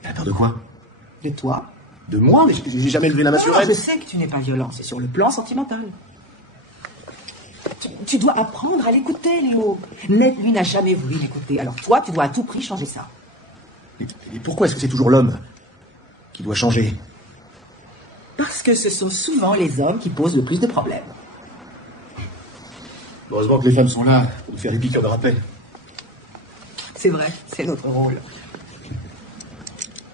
Elle a peur de quoi? De toi. De moi? Mais j'ai jamais levé la main sur Non, elle. je sais que tu n'es pas violent, c'est sur le plan sentimental. Tu dois apprendre à l'écouter, Léo. Ned, lui, n'a jamais voulu l'écouter. Alors toi, tu dois à tout prix changer ça. Et pourquoi est-ce que c'est toujours l'homme qui doit changer? Parce que ce sont souvent les hommes qui posent le plus de problèmes. Heureusement que les femmes sont là pour nous faire les piqûres de rappel. C'est vrai, c'est notre rôle.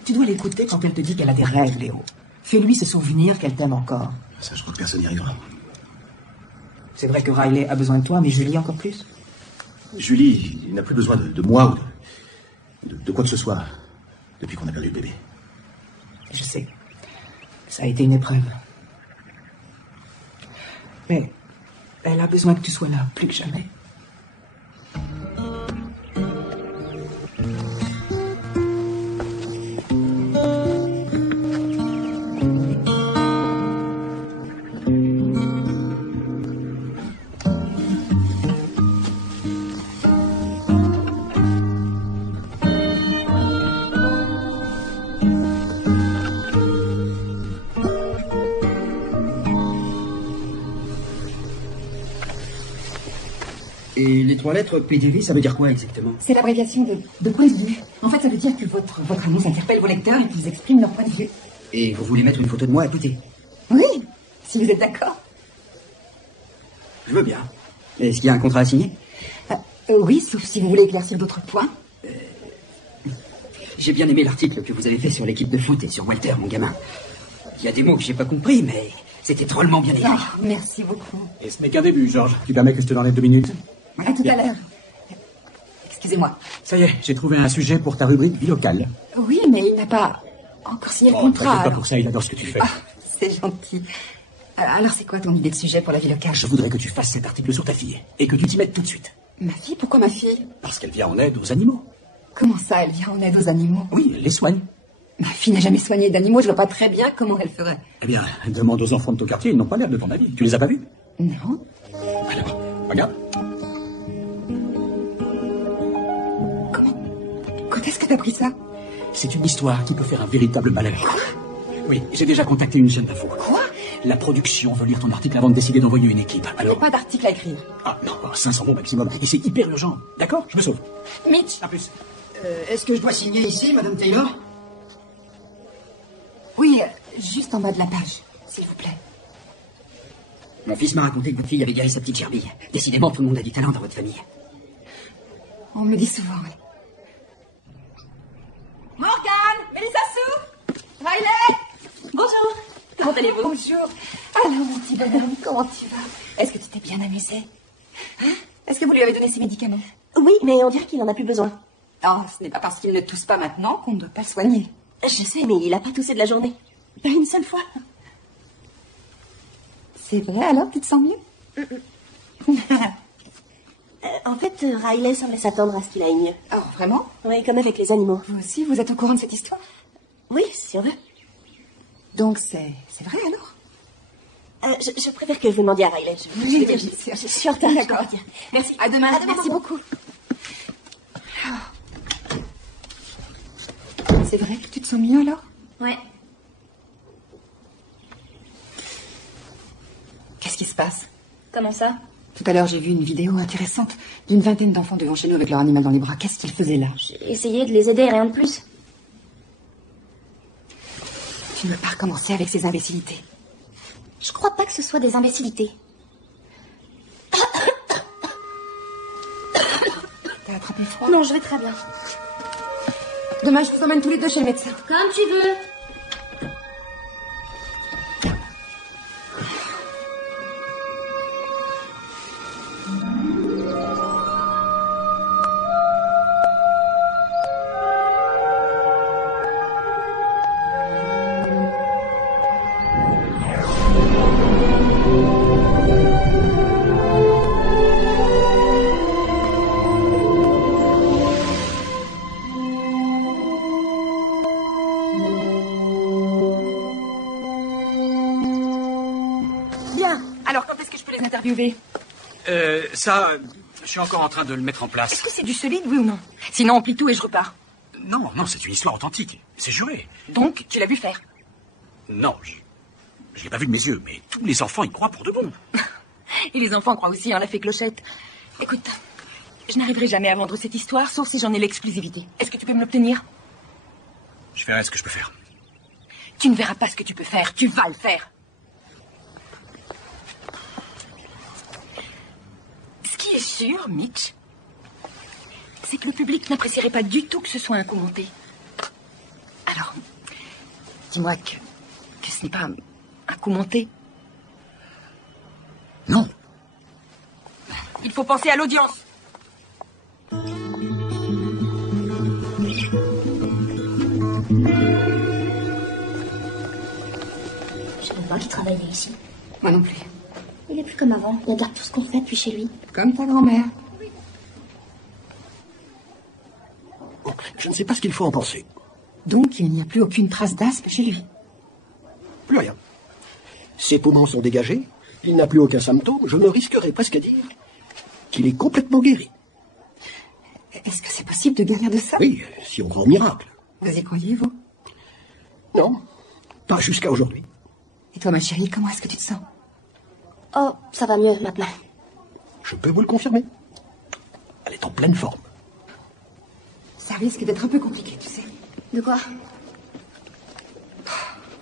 Tu dois l'écouter quand elle te dit qu'elle a des rêves, Léo. Fais-lui se souvenir qu'elle t'aime encore. Ça, je crois que personne n'y arrivera. C'est vrai que Riley a besoin de toi, mais Julie encore plus. Julie, il n'a plus besoin de moi ou de quoi que ce soit depuis qu'on a perdu le bébé. Je sais. Ça a été une épreuve. Mais elle a besoin que tu sois là, plus que jamais. Et les 3 lettres PDV, ça veut dire quoi exactement? C'est l'abréviation de point de vue. En fait, ça veut dire que votre annonce interpelle vos lecteurs et qu'ils expriment leur point de vue. Et vous voulez mettre une photo de moi à côté? Oui, si vous êtes d'accord. Je veux bien. Est-ce qu'il y a un contrat à signer? Oui, sauf si vous voulez éclaircir d'autres points. J'ai bien aimé l'article que vous avez fait sur l'équipe de foot et sur Walter, mon gamin. Il y a des mots que j'ai pas compris, mais c'était drôlement bien écrit. Oh, merci beaucoup. Et ce n'est qu'un début, Georges. Tu permets que je te l'enlève 2 minutes? À tout à l'heure. Excusez-moi. Ça y est, j'ai trouvé un sujet pour ta rubrique vie locale. Oui, mais il n'a pas encore signé le contrat. T'inquiète pas alors. pour ça, il adore ce que tu fais. C'est gentil. Alors, c'est quoi ton idée de sujet pour la vie locale? Je voudrais que tu fasses cet article sur ta fille et que tu t'y mettes tout de suite. Ma fille? Pourquoi ma fille? Parce qu'elle vient en aide aux animaux. Comment ça, elle vient en aide aux animaux? Oui, elle les soigne. Ma fille n'a jamais soigné d'animaux, je vois pas très bien comment elle ferait. Eh bien, demande aux enfants de ton quartier, ils n'ont pas l'air de ton avis. Tu les as pas vus? Non. Alors, regarde. Quand est-ce que t'as pris ça? C'est une histoire qui peut faire un véritable malheur. Quoi? Oui, j'ai déjà contacté une chaîne d'infos. Quoi? La production veut lire ton article avant de décider d'envoyer une équipe. Il n'y a pas d'article à écrire. Ah non, 500 mots maximum. Et c'est hyper urgent. D'accord? Je me sauve. Mitch. À plus. Est-ce que je dois signer ici, Madame Taylor? Oui, juste en bas de la page, s'il vous plaît. Mon fils m'a raconté que votre fille avait garé sa petite gerbille. Décidément, tout le monde a du talent dans votre famille. On me le dit souvent, oui. Morgane, Mélissa Sue, Riley, bonjour. Comment allez-vous? Bonjour. Alors, mon petit bonhomme, comment tu vas? Est-ce que tu t'es bien amusé? Hein? Est-ce que vous lui avez donné ses médicaments? Oui, mais on dirait qu'il en a plus besoin. Non, ce n'est pas parce qu'il ne tousse pas maintenant qu'on ne doit pas le soigner. Je sais, mais il a pas toussé de la journée. Pas une seule fois. C'est vrai, alors, tu te sens mieux? En fait, Riley semblait s'attendre à ce qu'il aille mieux. Oh, vraiment? Oui, comme avec les animaux. Vous aussi, vous êtes au courant de cette histoire? Oui, si on veut. Donc, c'est vrai, alors? Je préfère que vous demandiez à Riley. Je suis en retard. D'accord. Merci. À demain. Merci beaucoup. C'est vrai que tu te sens mieux, alors? Ouais. Qu'est-ce qui se passe? Comment ça? Tout à l'heure, j'ai vu une vidéo intéressante d'une vingtaine d'enfants devant chez nous avec leur animal dans les bras. Qu'est-ce qu'ils faisaient là? J'ai essayé de les aider, rien de plus. Tu ne veux pas recommencer avec ces imbécilités? Je crois pas que ce soit des imbécilités. T'as attrapé froid? Non, je vais très bien. Demain, je vous emmène tous les deux chez le médecin. Comme tu veux. Interviewer. Ça, je suis encore en train de le mettre en place. Est-ce que c'est du solide, oui ou non? Sinon, on plie tout et je repars. Non, c'est une histoire authentique. C'est juré. Donc, tu l'as vu faire? Non, je l'ai pas vu de mes yeux, mais tous les enfants y croient pour de bon. Et les enfants croient aussi en la fée Clochette. Écoute, je n'arriverai jamais à vendre cette histoire, sauf si j'en ai l'exclusivité. Est-ce que tu peux me l'obtenir? Je verrai ce que je peux faire. Tu ne verras pas ce que tu peux faire, tu vas le faire. Ce qui est sûr, Mitch, c'est que le public n'apprécierait pas du tout que ce soit un coup monté. Alors, dis-moi que ce n'est pas un coup monté. Non. Il faut penser à l'audience. Je savais pas qu'il travaillait ici. Moi non plus. Il est plus comme avant. Il regarde tout ce qu'on fait depuis chez lui. Comme ta grand-mère. Je ne sais pas ce qu'il faut en penser. Donc, il n'y a plus aucune trace d'asthme chez lui. Plus rien. Ses poumons sont dégagés. Il n'a plus aucun symptôme. Je me risquerais presque à dire qu'il est complètement guéri. Est-ce que c'est possible de guérir de ça? Oui, si on croit au miracle. Vous y croyez, vous? Non, pas jusqu'à aujourd'hui. Et toi, ma chérie, comment est-ce que tu te sens? Oh, ça va mieux maintenant. Je peux vous le confirmer. est en pleine forme. Ça risque d'être un peu compliqué, tu sais. De quoi?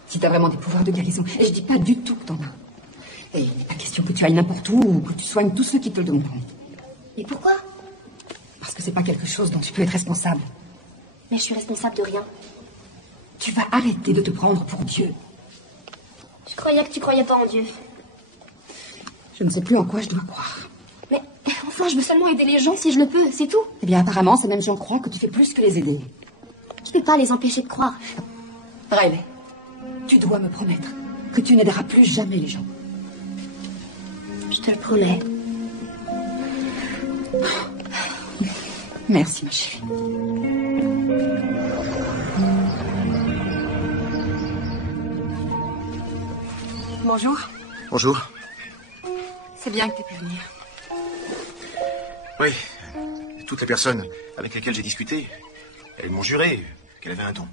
Si t'as vraiment des pouvoirs de guérison. Et je dis pas du tout que t'en as. Et il n'est pas question que tu ailles n'importe où ou que tu soignes tous ceux qui te le demanderont. Mais pourquoi? Parce que c'est pas quelque chose dont tu peux être responsable. Mais je suis responsable de rien. Tu vas arrêter de te prendre pour Dieu. Je croyais que tu croyais pas en Dieu. Je ne sais plus en quoi je dois croire. Mais enfin, je veux seulement aider les gens si je le peux, c'est tout. Eh bien, apparemment, ces mêmes gens croient que tu fais plus que les aider. Je peux pas les empêcher de croire. Riley, tu dois me promettre que tu n'aideras plus jamais les gens. Je te le promets. Merci, ma chérie. Bonjour. Bonjour. C'est bien que tu aies pu venir. Oui, toutes les personnes avec lesquelles j'ai discuté, elles m'ont juré qu'elle avait un don.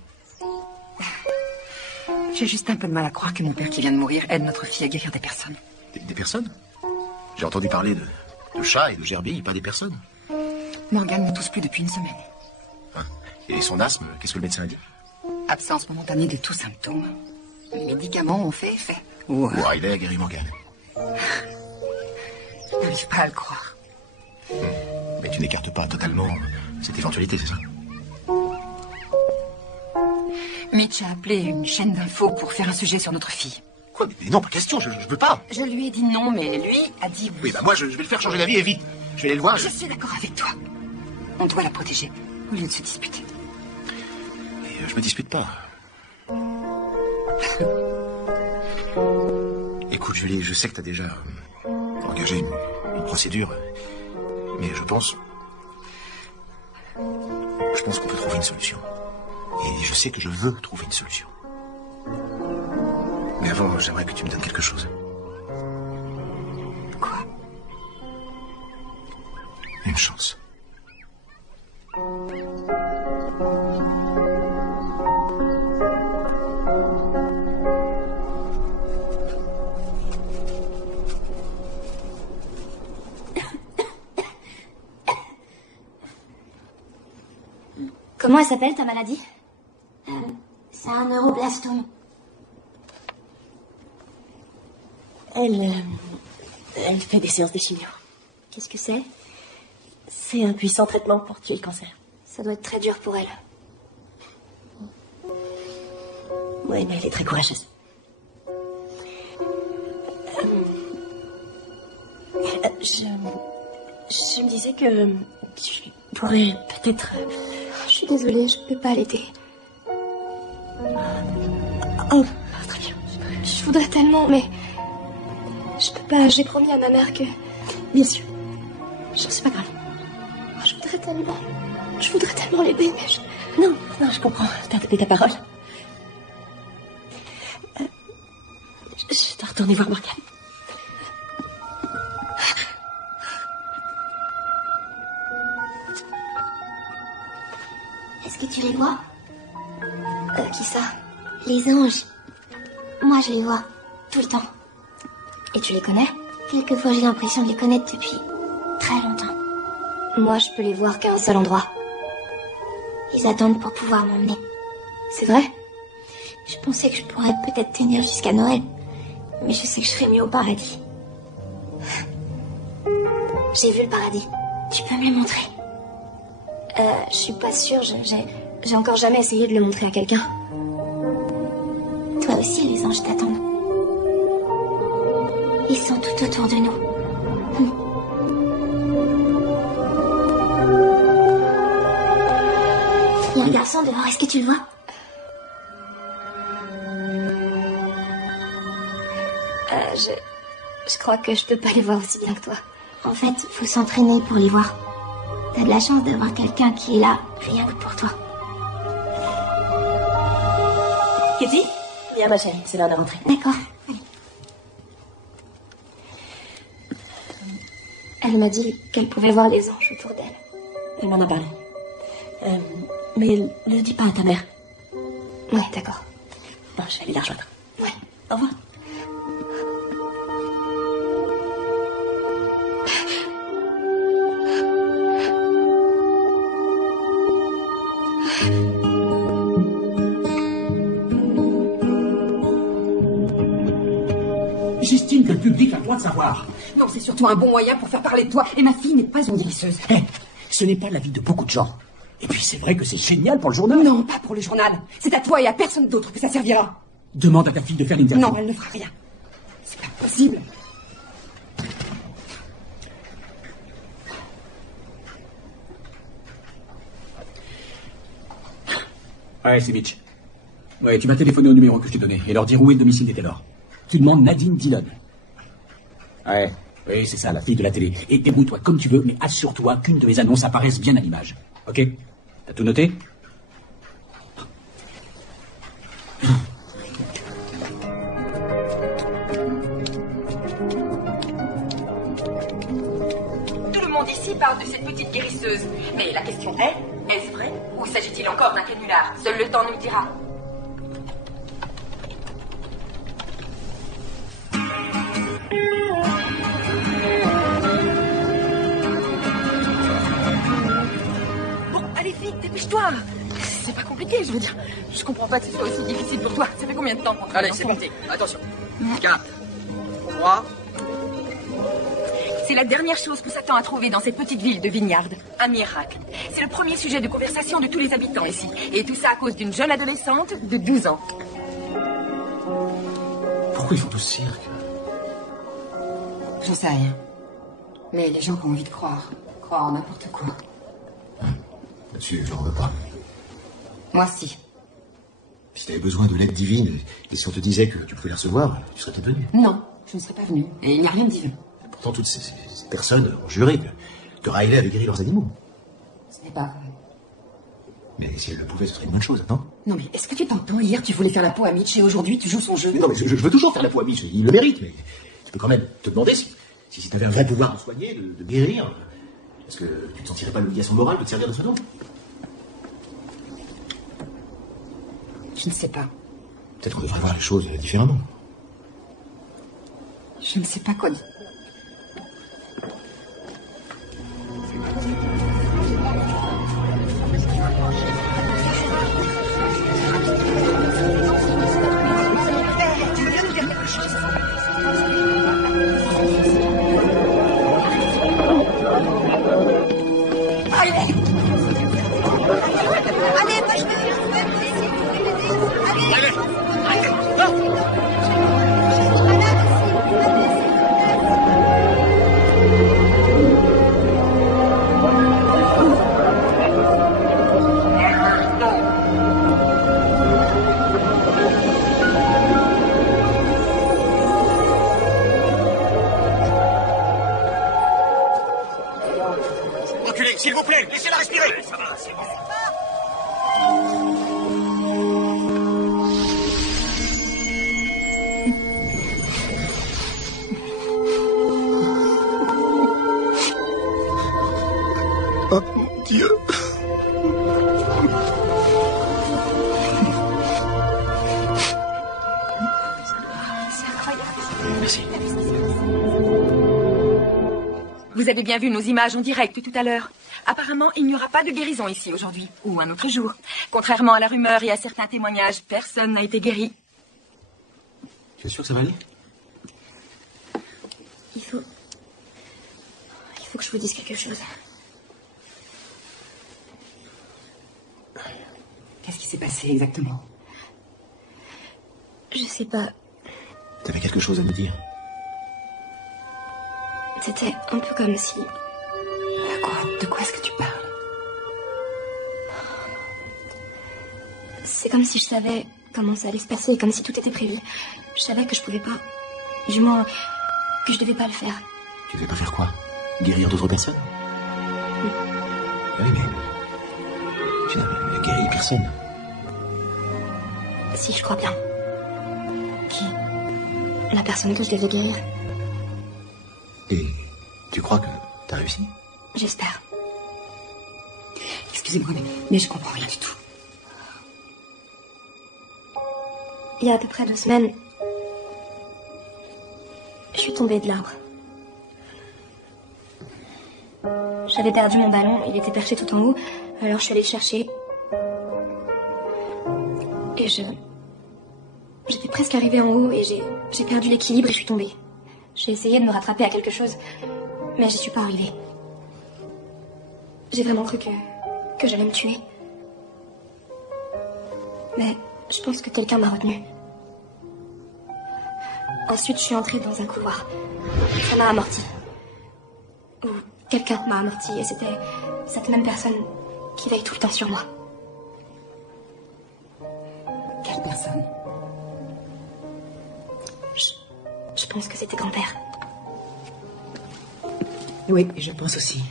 J'ai juste un peu de mal à croire que mon père qui vient de mourir aide notre fille à guérir des personnes. Des personnes? J'ai entendu parler de chats et de gerbilles, pas des personnes. Morgane ne tousse plus depuis une semaine. Hein? Et son asthme, qu'est-ce que le médecin a dit? Absence momentanée de tout symptôme. Les médicaments ont fait effet. Ou Riley a guéri Morgane. Je n'arrive pas à le croire. Mais tu n'écartes pas totalement cette éventualité, c'est ça? Mitch a appelé une chaîne d'infos pour faire un sujet sur notre fille. Quoi? Mais non, pas question, je veux pas. Je lui ai dit non, mais lui a dit oui. Oui, bah moi, je vais le faire changer d'avis et vite. Je vais aller le voir. Je suis d'accord avec toi. On doit la protéger, au lieu de se disputer. Et je me dispute pas. Écoute, Julie, je sais que t'as déjà engagé une procédure, mais je pense qu'on peut trouver une solution. Et je sais que je veux trouver une solution. Mais avant, j'aimerais que tu me donnes quelque chose. Quoi? Une chance. Comment elle s'appelle, ta maladie? C'est un neuroblastome. Elle fait des séances de chimio. Qu'est-ce que c'est? C'est un puissant traitement pour tuer le cancer. Ça doit être très dur pour elle. Oui, mais elle est très courageuse. Je me disais que tu pourrais peut-être... Je suis désolée, je peux pas l'aider. Oh, très bien. Je voudrais tellement, mais... Je peux pas, j'ai promis à ma mère que... Bien sûr. C'est pas grave. Je voudrais tellement l'aider, mais je... Non, je comprends. T'as donné ta parole. Je dois retourner voir Morgane. Est-ce que tu les vois? Qui ça? Les anges. Moi, je les vois. Tout le temps. Et tu les connais? Quelquefois, j'ai l'impression de les connaître depuis très longtemps. Moi, je peux les voir qu'à un seul endroit. Ils attendent pour pouvoir m'emmener. C'est vrai? Je pensais que je pourrais peut-être tenir jusqu'à Noël. Mais je sais que je serai mieux au paradis. J'ai vu le paradis. Tu peux me le montrer? Je suis pas sûre, j'ai encore jamais essayé de le montrer à quelqu'un. Toi aussi, les anges t'attendent. Ils sont tout autour de nous. Il y a un garçon dehors, est-ce que tu le vois? Je crois que je peux pas les voir aussi bien que toi. En fait, faut s'entraîner pour les voir. T'as de la chance d'avoir quelqu'un qui est là, rien que pour toi. Kitty? Viens, ma chérie, c'est l'heure de rentrer. D'accord. Elle m'a dit qu'elle pouvait voir les anges autour d'elle. Elle m'en a parlé. Mais ne le dis pas à ta mère. Ouais, d'accord. Bon, je vais aller la rejoindre. Ouais. Au revoir. J'estime que le public a le droit de savoir. Non, c'est surtout un bon moyen pour faire parler de toi. Et ma fille n'est pas une guérisseuse. Ce n'est pas l'avis de beaucoup de gens. Et puis c'est vrai que c'est génial pour le journal. Non, pas pour le journal. C'est à toi et à personne d'autre que ça servira. Demande à ta fille de faire l'interview. Non, elle ne fera rien. C'est pas possible. Ouais, c'est Mitch. Ouais, tu vas téléphoner au numéro que je t'ai donné et leur dire où est le domicile des Taylor. Tu demandes Nadine Dillon. Ouais, oui, c'est ça, la fille de la télé. Et débrouille-toi comme tu veux, mais assure-toi qu'une de mes annonces apparaisse bien à l'image. Ok? T'as tout noté? Tout le monde ici parle de cette petite guérisseuse. Mais la question est, est-ce vrai ou s'agit-il encore d'un canular? Seul le temps nous le dira. Bon, allez vite, dépêche-toi. C'est pas compliqué, je veux dire. Je comprends pas que ce soit aussi difficile pour toi. Ça fait combien de temps qu'on travaille Allez, c'est ensemble? parti. Attention. 4, 3. C'est la dernière chose qu'on s'attend à trouver dans cette petite ville de Vignard. Un miracle. C'est le premier sujet de conversation de tous les habitants ici. Et tout ça à cause d'une jeune adolescente de 12 ans. Pourquoi ils font tout ce cirque? J'en sais rien. Mais les gens qui ont envie de croire en n'importe quoi. Là-dessus, je n'en veux pas. Moi, si. Si t'avais besoin de l'aide divine, et si on te disait que tu pouvais la recevoir, tu serais peut-être venu. Non, je ne serais pas venue. Et il n'y a rien de divin. Pourtant, toutes ces personnes ont juré que Riley avait guéri leurs animaux. Ce n'est pas vrai. Mais si elle le pouvait, ce serait une bonne chose, non? Non, mais est-ce que tu t'entends? Hier, tu voulais faire la peau à Mitch et aujourd'hui, tu joues son jeu. Non, mais je veux toujours faire la peau à Mitch, il le mérite, mais je peux quand même te demander si t'avais un vrai pouvoir de soigner, de guérir, est-ce que tu ne sentirais pas l'obligation morale de te servir de ce don? Je ne sais pas. Peut-être qu'on devrait voir les choses différemment. Je ne sais pas quoi dire. Tu veux bien nous dire quelque chose? Allez! Allez, moi je vais Allez! Reculez, s'il vous plaît, laissez-la respirer. Ça va, c'est bon. Oh mon Dieu. Merci. Vous avez bien vu nos images en direct tout à l'heure. Apparemment, il n'y aura pas de guérison ici aujourd'hui, ou un autre jour. Contrairement à la rumeur et à certains témoignages, personne n'a été guéri. Tu es sûr que ça va aller? Il faut que je vous dise quelque chose. Qu'est-ce qui s'est passé exactement? Je sais pas. T'avais quelque chose à me dire? C'était un peu comme si... De quoi est-ce que tu parles? C'est comme si je savais comment ça allait se passer, comme si tout était prévu. Je savais que je pouvais pas... Du moins, que je devais pas le faire. Tu devais pas faire quoi? Guérir d'autres personnes? Oui, mais... tu n'avais guéri personne. Si, je crois bien. Qui? La personne que je devais guérir. Et tu crois que t'as réussi? J'espère. Excusez-moi, mais je comprends rien du tout. Il y a à peu près 2 semaines, je suis tombée de l'arbre. J'avais perdu mon ballon, il était perché tout en haut, alors je suis allée le chercher. Et je J'étais presque arrivée en haut et j'ai perdu l'équilibre et je suis tombée. J'ai essayé de me rattraper à quelque chose, mais j'y suis pas arrivée. J'ai vraiment cru que j'allais me tuer. Mais je pense que quelqu'un m'a retenue. Ensuite, je suis entrée dans un couloir. Ça m'a amorti. Ou quelqu'un m'a amorti et c'était cette même personne qui veille tout le temps sur moi. Quelle personne? Je pense que c'était grand-père. Oui, je pense aussi.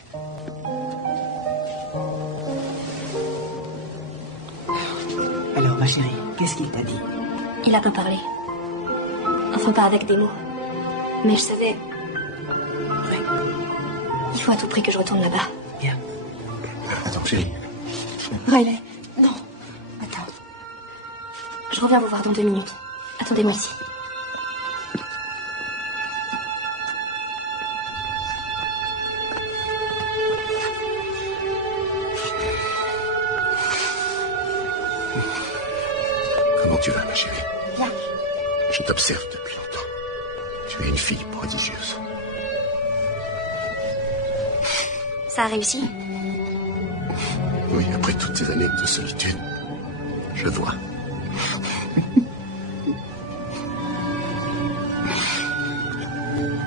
Alors, ma chérie, qu'est-ce qu'il t'a dit? Il a pas parlé. Enfin, pas avec des mots. Mais je savais... Ouais. Il faut à tout prix que je retourne là-bas. Bien. Attends, chérie. Riley, non. Attends. Je reviens vous voir dans 2 minutes. Attendez-moi ici. Comment tu vas, ma chérie? Bien. Je t'observe depuis longtemps. Tu es une fille prodigieuse. Ça a réussi? Oui, après toutes ces années de solitude, je vois.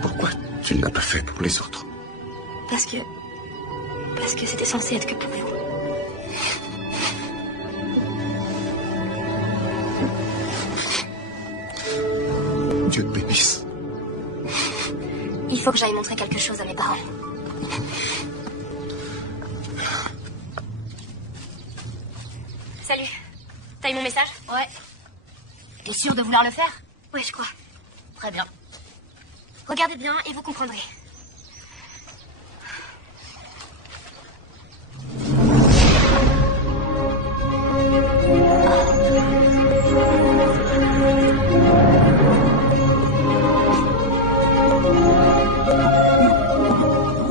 Pourquoi tu ne l'as pas fait pour les autres? Parce que c'était censé être que pour vous. Dieu te bénisse. Il faut que j'aille montrer quelque chose à mes parents. Salut. T'as eu mon message? Ouais. T'es sûr de vouloir le faire? Oui, je crois. Très bien. Regardez bien et vous comprendrez.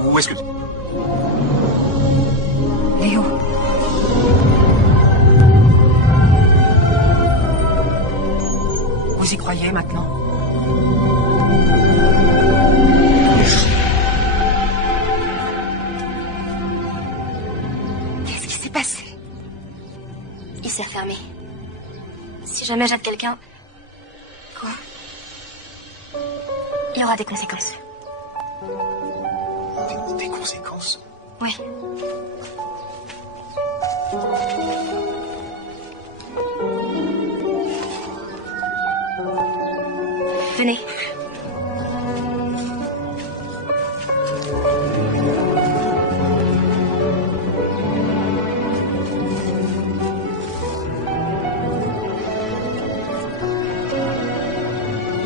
Où est-ce que... Léo. Vous y croyez maintenant? Qu'est-ce qui s'est passé? Il s'est refermé. Si jamais j'aide quelqu'un... Quoi? Il y aura des conséquences. Des conséquences? Oui. Venez.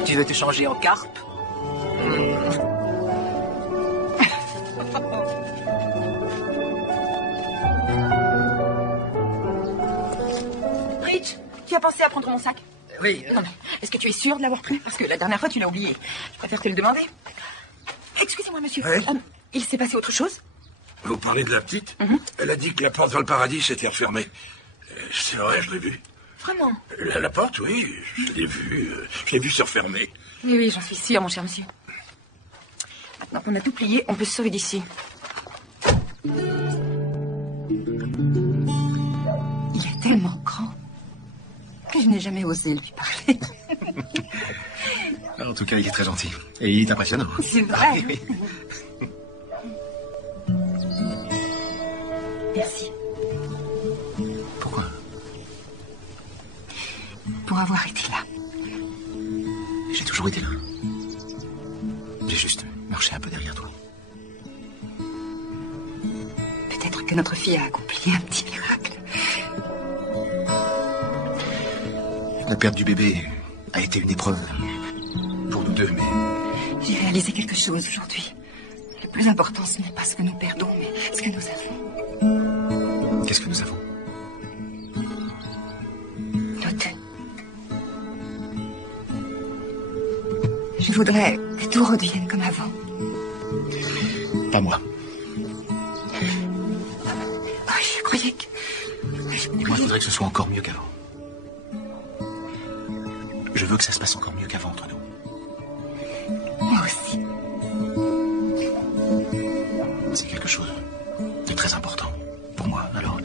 Tu veux te changer en carpe? Rich, tu as pensé à prendre mon sac? Oui. Non, mais est-ce que tu es sûr de l'avoir pris? Parce que la dernière fois, tu l'as oublié. Je préfère te le demander. Excusez-moi, monsieur. Oui. Il s'est passé autre chose? Vous parlez de la petite? Elle a dit que la porte vers le paradis s'était refermée. C'est vrai, je l'ai vue. Vraiment? La porte, oui, je l'ai vue. Je l'ai vue se refermer. Oui, oui, j'en suis sûre, mon cher monsieur. Maintenant qu'on a tout plié, on peut se sauver d'ici. Il est tellement grand que je n'ai jamais osé lui parler. En tout cas, il est très gentil. Et il est impressionnant. C'est vrai. Merci. Pourquoi? Pour avoir été là. J'ai toujours été là. J'ai juste marché un peu derrière toi. Peut-être que notre fille a accompli un petit miracle. La perte du bébé a été une épreuve pour nous deux, mais... J'ai réalisé quelque chose aujourd'hui. Le plus important, ce n'est pas ce que nous perdons, mais ce que nous avons. Qu'est-ce que nous avons? Nous deux. Je voudrais que tout redevienne comme avant. Pas moi. Oh, je croyais que... Moi, je voudrais que ce soit encore mieux qu'avant. Je veux que ça se passe encore mieux qu'avant entre nous. Moi aussi. C'est quelque chose de très important pour moi, alors...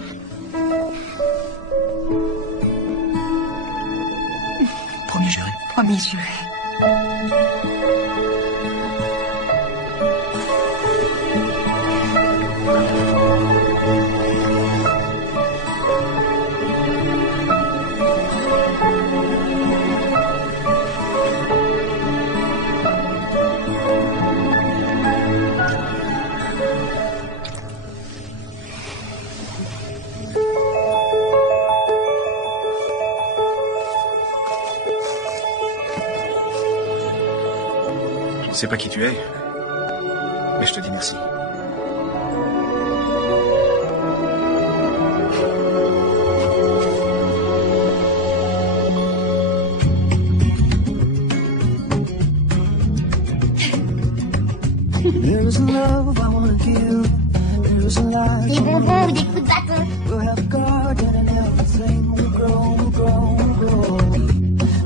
Promis juré. Promis juré. Je sais pas qui tu es, mais je te dis merci. Des bonbons ou des coups de bâton.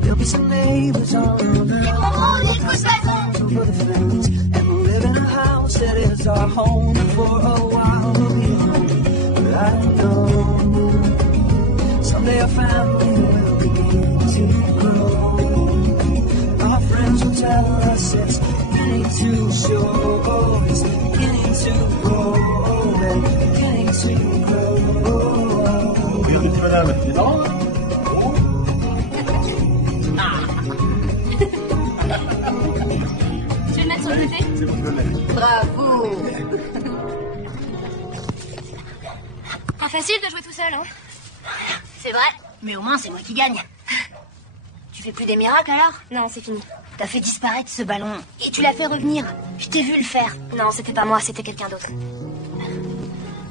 There'll be some neighbors all around. Des bonbons ou des coups de bâton. For the friends, and we'll live in a house that is our home for a while. We'll be home, but I don't know. Someday our family will begin to grow. Our friends will tell us it's beginning to show. It's beginning to grow. It's beginning to grow. Bienvenue, madame. Non? Tu veux le mettre sur le côté? C'est bon, tu peux le mettre. Bravo. Pas facile de jouer tout seul, hein? C'est vrai, mais au moins c'est moi qui gagne. Tu fais plus des miracles alors? Non, c'est fini. T'as fait disparaître ce ballon et tu l'as fait revenir. Je t'ai vu le faire. Non, c'était pas moi, c'était quelqu'un d'autre.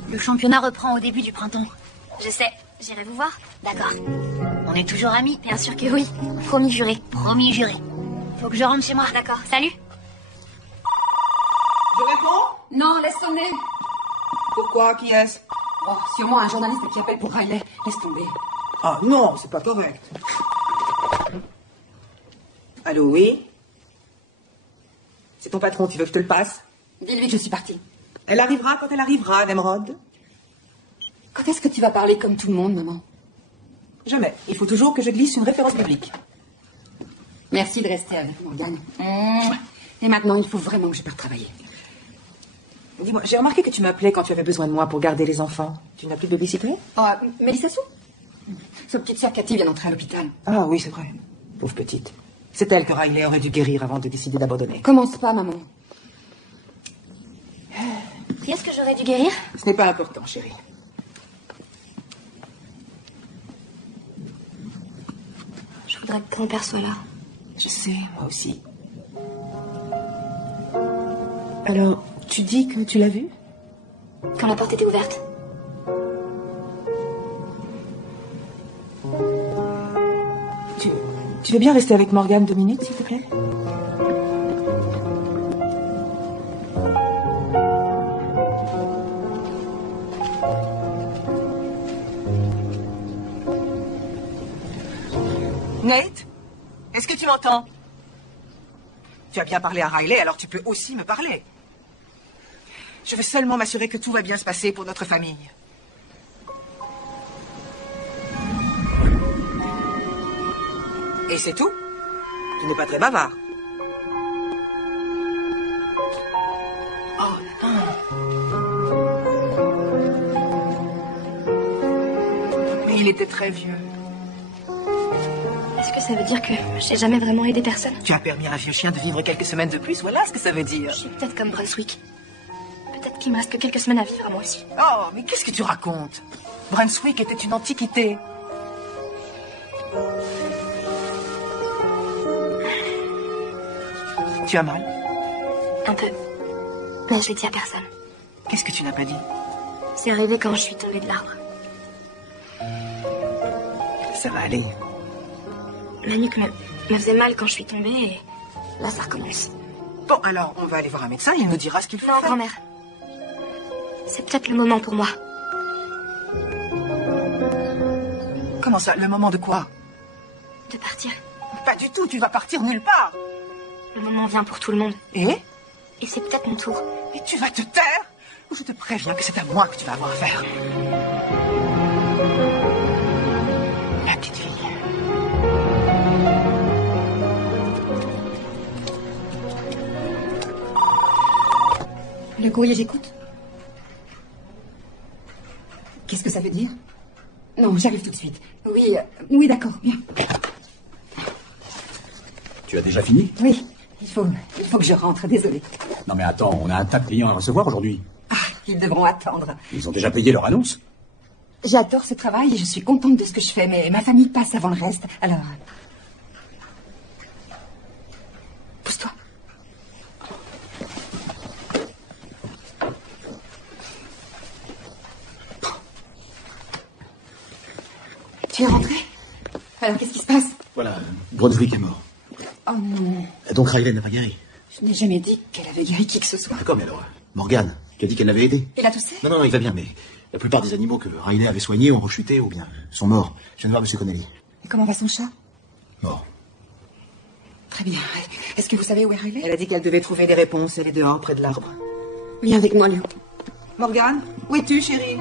Le championnat reprend au début du printemps. Je sais, j'irai vous voir. D'accord. On est toujours amis? Bien sûr que oui. Promis juré. Promis juré. Faut que je rentre chez moi. D'accord, salut. Je réponds? Non, laisse sonner. Pourquoi? Qui est-ce? Oh, sûrement un journaliste qui appelle pour Riley. Laisse tomber. Ah non, c'est pas correct. Allô, oui? C'est ton patron, tu veux que je te le passe? Dis-lui que je suis partie. Elle arrivera quand elle arrivera, Nemrod. Quand est-ce que tu vas parler comme tout le monde, maman? Jamais. Il faut toujours que je glisse une référence publique. Merci de rester avec Morgane. Et maintenant, il faut vraiment que je parte travailler. Dis-moi, j'ai remarqué que tu m'appelais quand tu avais besoin de moi pour garder les enfants. Tu n'as plus de babysitter? Oh, Mélissa Sou? Sa petite sœur Cathy vient d'entrer à l'hôpital. Ah oui, c'est vrai. Pauvre petite. C'est elle que Riley aurait dû guérir avant de décider d'abandonner. Commence pas, maman. Qui est-ce que j'aurais dû guérir? Ce n'est pas important, chérie. Je voudrais que ton père soit là. Je sais, moi aussi. Alors, tu dis que tu l'as vu? Quand la porte était ouverte. Tu veux bien rester avec Morgane 2 minutes, s'il te plaît? Nate? Est-ce que tu m'entends? Tu as bien parlé à Riley, alors tu peux aussi me parler. Je veux seulement m'assurer que tout va bien se passer pour notre famille. Et c'est tout? Tu n'es pas très bavard. Oh non. Mais il était très vieux. Est-ce que ça veut dire que j'ai jamais vraiment aidé personne? Tu as permis à un vieux chien de vivre quelques semaines de plus, voilà ce que ça veut dire. Je suis peut-être comme Brunswick. Peut-être qu'il me reste que quelques semaines à vivre, moi aussi. Oh, mais qu'est-ce que tu racontes? Brunswick était une antiquité. Tu as mal? Un peu. Mais je l'ai dit à personne. Qu'est-ce que tu n'as pas dit? C'est arrivé quand je suis tombée de l'arbre. Ça va aller. Ma nuque me faisait mal quand je suis tombée et là ça recommence. Bon, alors on va aller voir un médecin, il nous dira ce qu'il faut Non, faire. grand-mère. C'est peut-être le moment pour moi. Comment ça? Le moment de quoi? De partir. pas du tout, tu vas partir nulle part. Le moment vient pour tout le monde. Et c'est peut-être mon tour. Et tu vas te taire ou je te préviens que c'est à moi que tu vas avoir affaire. Ma petite fille. Le courrier, j'écoute. Qu'est-ce que ça veut dire? Non, j'arrive tout de suite. Oui, d'accord, bien. Tu as déjà fini? Oui, il faut que je rentre, désolé. Non mais attends, on a un tas de clients à recevoir aujourd'hui. Ah, ils devront attendre. Ils ont déjà payé leur annonce? J'adore ce travail et je suis contente de ce que je fais, mais ma famille passe avant le reste, alors... Pousse-toi. Tu es rentré? Alors, qu'est-ce qui se passe? Voilà, Brunswick est mort. Oh non. Donc Riley n'a pas guéri. Je n'ai jamais dit qu'elle avait guéri qui que ce soit. D'accord, mais alors, Morgane, tu as dit qu'elle l'avait aidé. Il a toussé? Non, il va bien, mais la plupart des animaux que Riley avait soignés ont rechuté ou bien sont morts. Je viens de voir M. Connelly. Et comment va son chat? Mort. Très bien. Est-ce que vous savez où est Riley? Elle a dit qu'elle devait trouver des réponses. Elle est dehors, près de l'arbre. Viens avec moi, Léo. Morgane, où es-tu, chérie?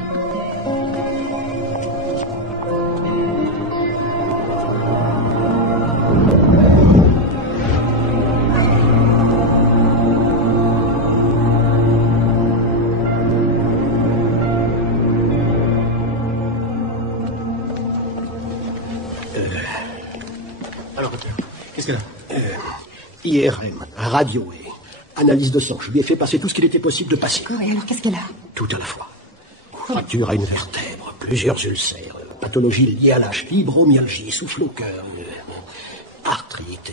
Alors, qu'est-ce qu'elle a? IRM, radio et analyse de sang. Je lui ai fait passer tout ce qu'il était possible de passer. Et alors, qu'est-ce qu'elle a? Tout à la fois. Fracture à une vertèbre, plusieurs ulcères, pathologie liée à l'âge, fibromyalgie, souffle au cœur, arthrite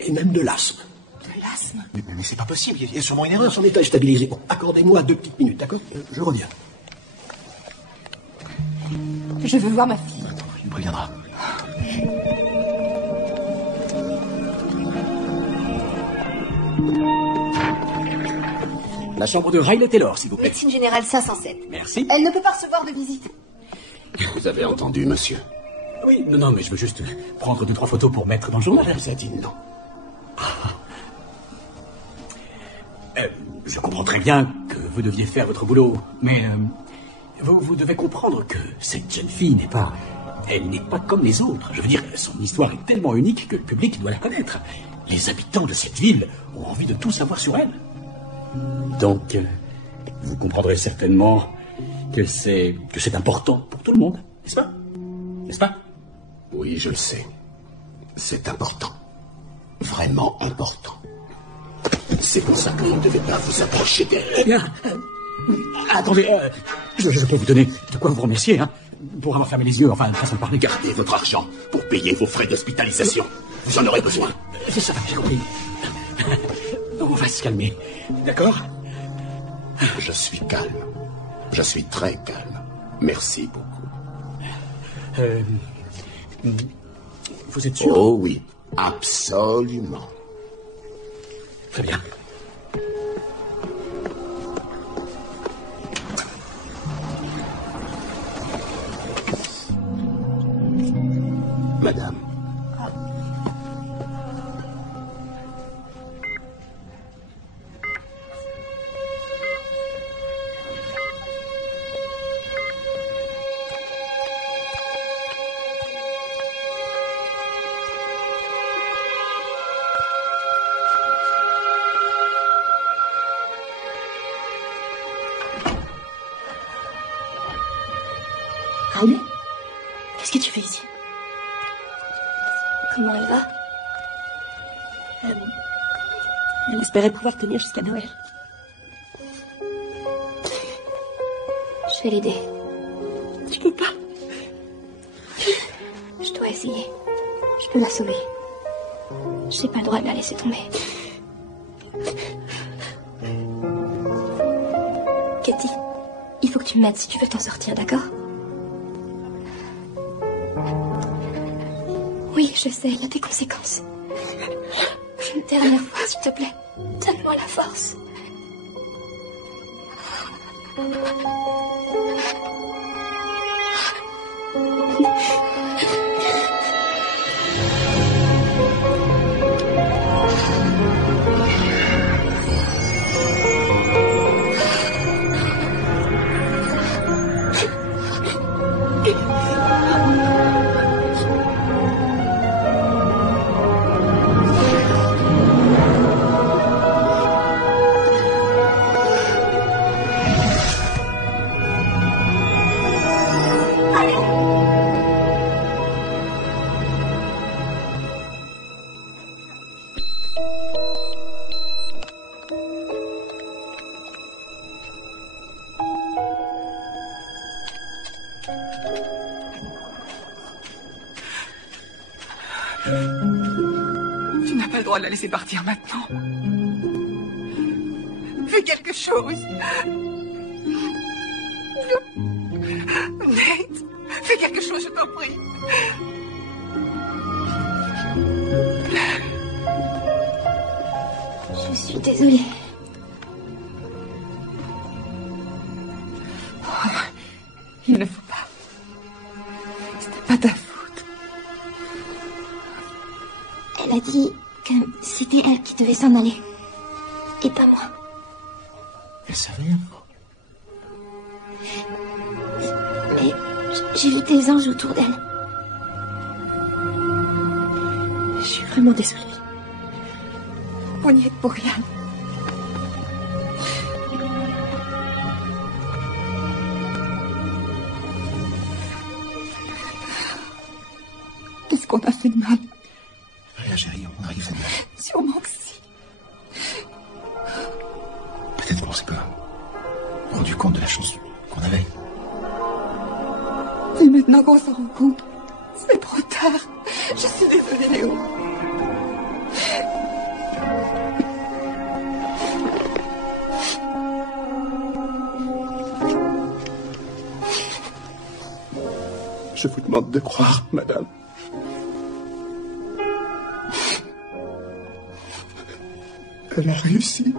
et même de l'asthme. De l'asthme? Mais c'est pas possible, il y a sûrement une erreur. Son état est stabilisé. Bon, accordez-moi 2 petites minutes, d'accord? Je reviens. Je veux voir ma fille. Il reviendra. La chambre de Riley Taylor, s'il vous plaît. Médecine générale 507. Merci. Elle ne peut pas recevoir de visite. Vous avez entendu, monsieur? Oui, non, mais je veux juste prendre 2-3 photos pour mettre dans le journal. Elle a dit non. Je comprends très bien que vous deviez faire votre boulot, mais vous devez comprendre que cette jeune fille n'est pas... Elle n'est pas comme les autres. Je veux dire, son histoire est tellement unique que le public doit la connaître. Les habitants de cette ville ont envie de tout savoir sur elle. Donc, vous comprendrez certainement que c'est important pour tout le monde, n'est-ce pas? N'est-ce pas? Oui, je le sais. C'est important. Vraiment important. C'est pour ça que vous ne devez pas vous approcher d'elle. Eh bien, attendez, je peux vous donner de quoi vous remercier, hein, pour avoir fermé les yeux, enfin, façon de parler. Gardez votre argent pour payer vos frais d'hospitalisation. Vous en aurez besoin. C'est ça, j'ai compris. On va se calmer, d'accord? Je suis calme. Je suis très calme. Merci beaucoup. Vous êtes sûr? Oh oui, absolument. Très bien. Madame. Riley? Qu'est-ce que tu fais ici? Comment elle va? Elle espérait pouvoir tenir jusqu'à Noël. Je vais l'aider. Je peux pas. Je dois essayer. Je peux la sauver. J'ai pas le droit de la laisser tomber. Katie, il faut que tu m'aides si tu veux t'en sortir, d'accord? Oui, je sais, il y a des conséquences. Une dernière fois, s'il te plaît. Donne-moi la force. Tu n'as pas le droit de la laisser partir maintenant. Fais quelque chose. Nate, fais quelque chose, je t'en prie. Je suis désolée. Oh, il ne faut pas. C'était pas ta faute. Elle a dit que c'était elle qui devait s'en aller. Et pas moi. Elle savait. Mais j'ai vu des anges autour d'elle. Je suis vraiment désolée. On y est pour rien. Qu'est-ce qu'on a fait de mal? Rien, chérie, on n'a rien fait de mal. Sûrement que si. Peut-être qu'on s'est pas rendu compte de la chance qu'on avait. Et maintenant qu'on s'en rend compte, c'est trop tard. Je suis désolée, Léo. Je vous demande de croire, madame. Elle a réussi.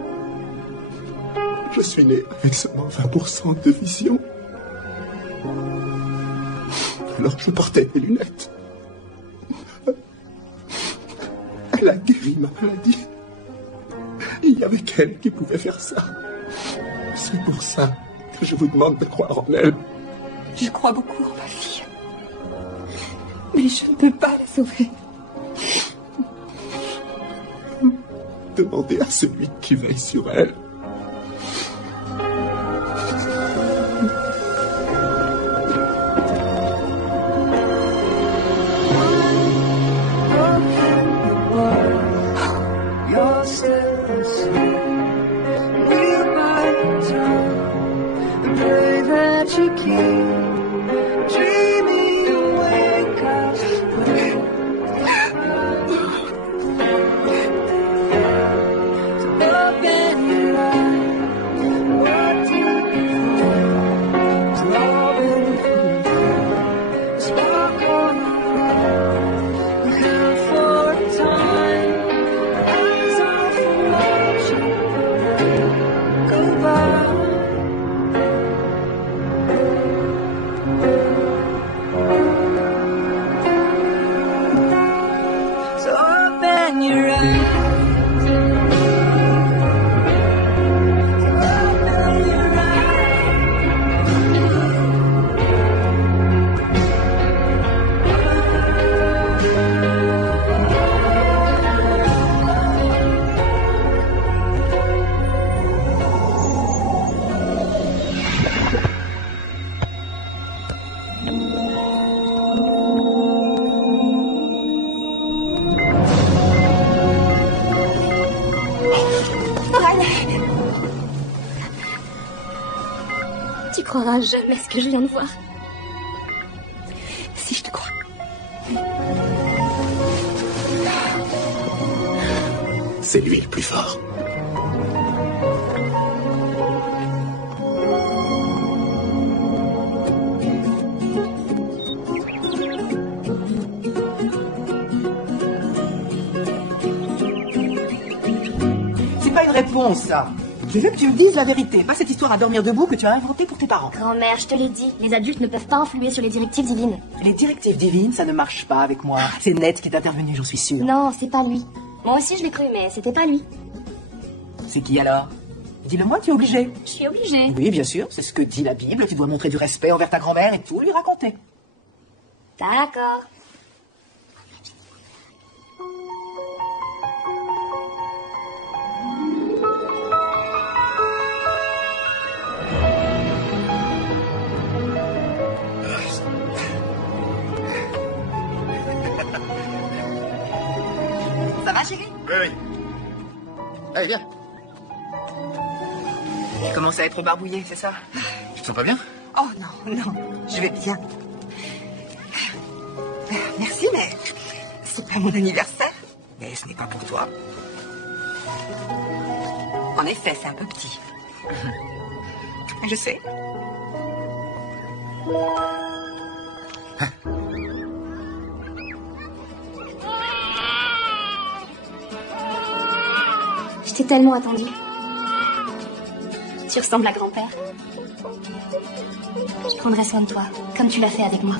Je suis né avec seulement 20% de vision. Alors je portais des lunettes. Elle a guéri ma maladie. Il n'y avait qu'elle qui pouvait faire ça. C'est pour ça que je vous demande de croire en elle. Je crois beaucoup en ma fille. Mais je ne peux pas la sauver. Demandez à celui qui veille sur elle. Tu croiras jamais ce que je viens de voir. Si, je te crois. C'est lui le plus fort. C'est pas une réponse, ça. Je veux que tu me dises la vérité, pas cette histoire à dormir debout que tu as inventée pour tes parents. Grand-mère, je te l'ai dit, les adultes ne peuvent pas influer sur les directives divines. Les directives divines, ça ne marche pas avec moi. C'est Ned qui est intervenu, j'en suis sûre. Non, c'est pas lui. Moi aussi, je l'ai cru, mais c'était pas lui. C'est qui alors? Dis-le-moi, tu es obligé. Je suis obligée. Oui, bien sûr, c'est ce que dit la Bible. Tu dois montrer du respect envers ta grand-mère et tout lui raconter. D'accord. Ça va, chérie? Oui. Allez, viens. Tu commences à être barbouillé, c'est ça? Tu te sens pas bien? Oh non, non, je vais bien. Merci, mais c'est pas mon anniversaire. Mais ce n'est pas pour toi. En effet, c'est un peu petit. Je sais. Je t'ai tellement attendu. Tu ressembles à grand-père. Je prendrai soin de toi, comme tu l'as fait avec moi.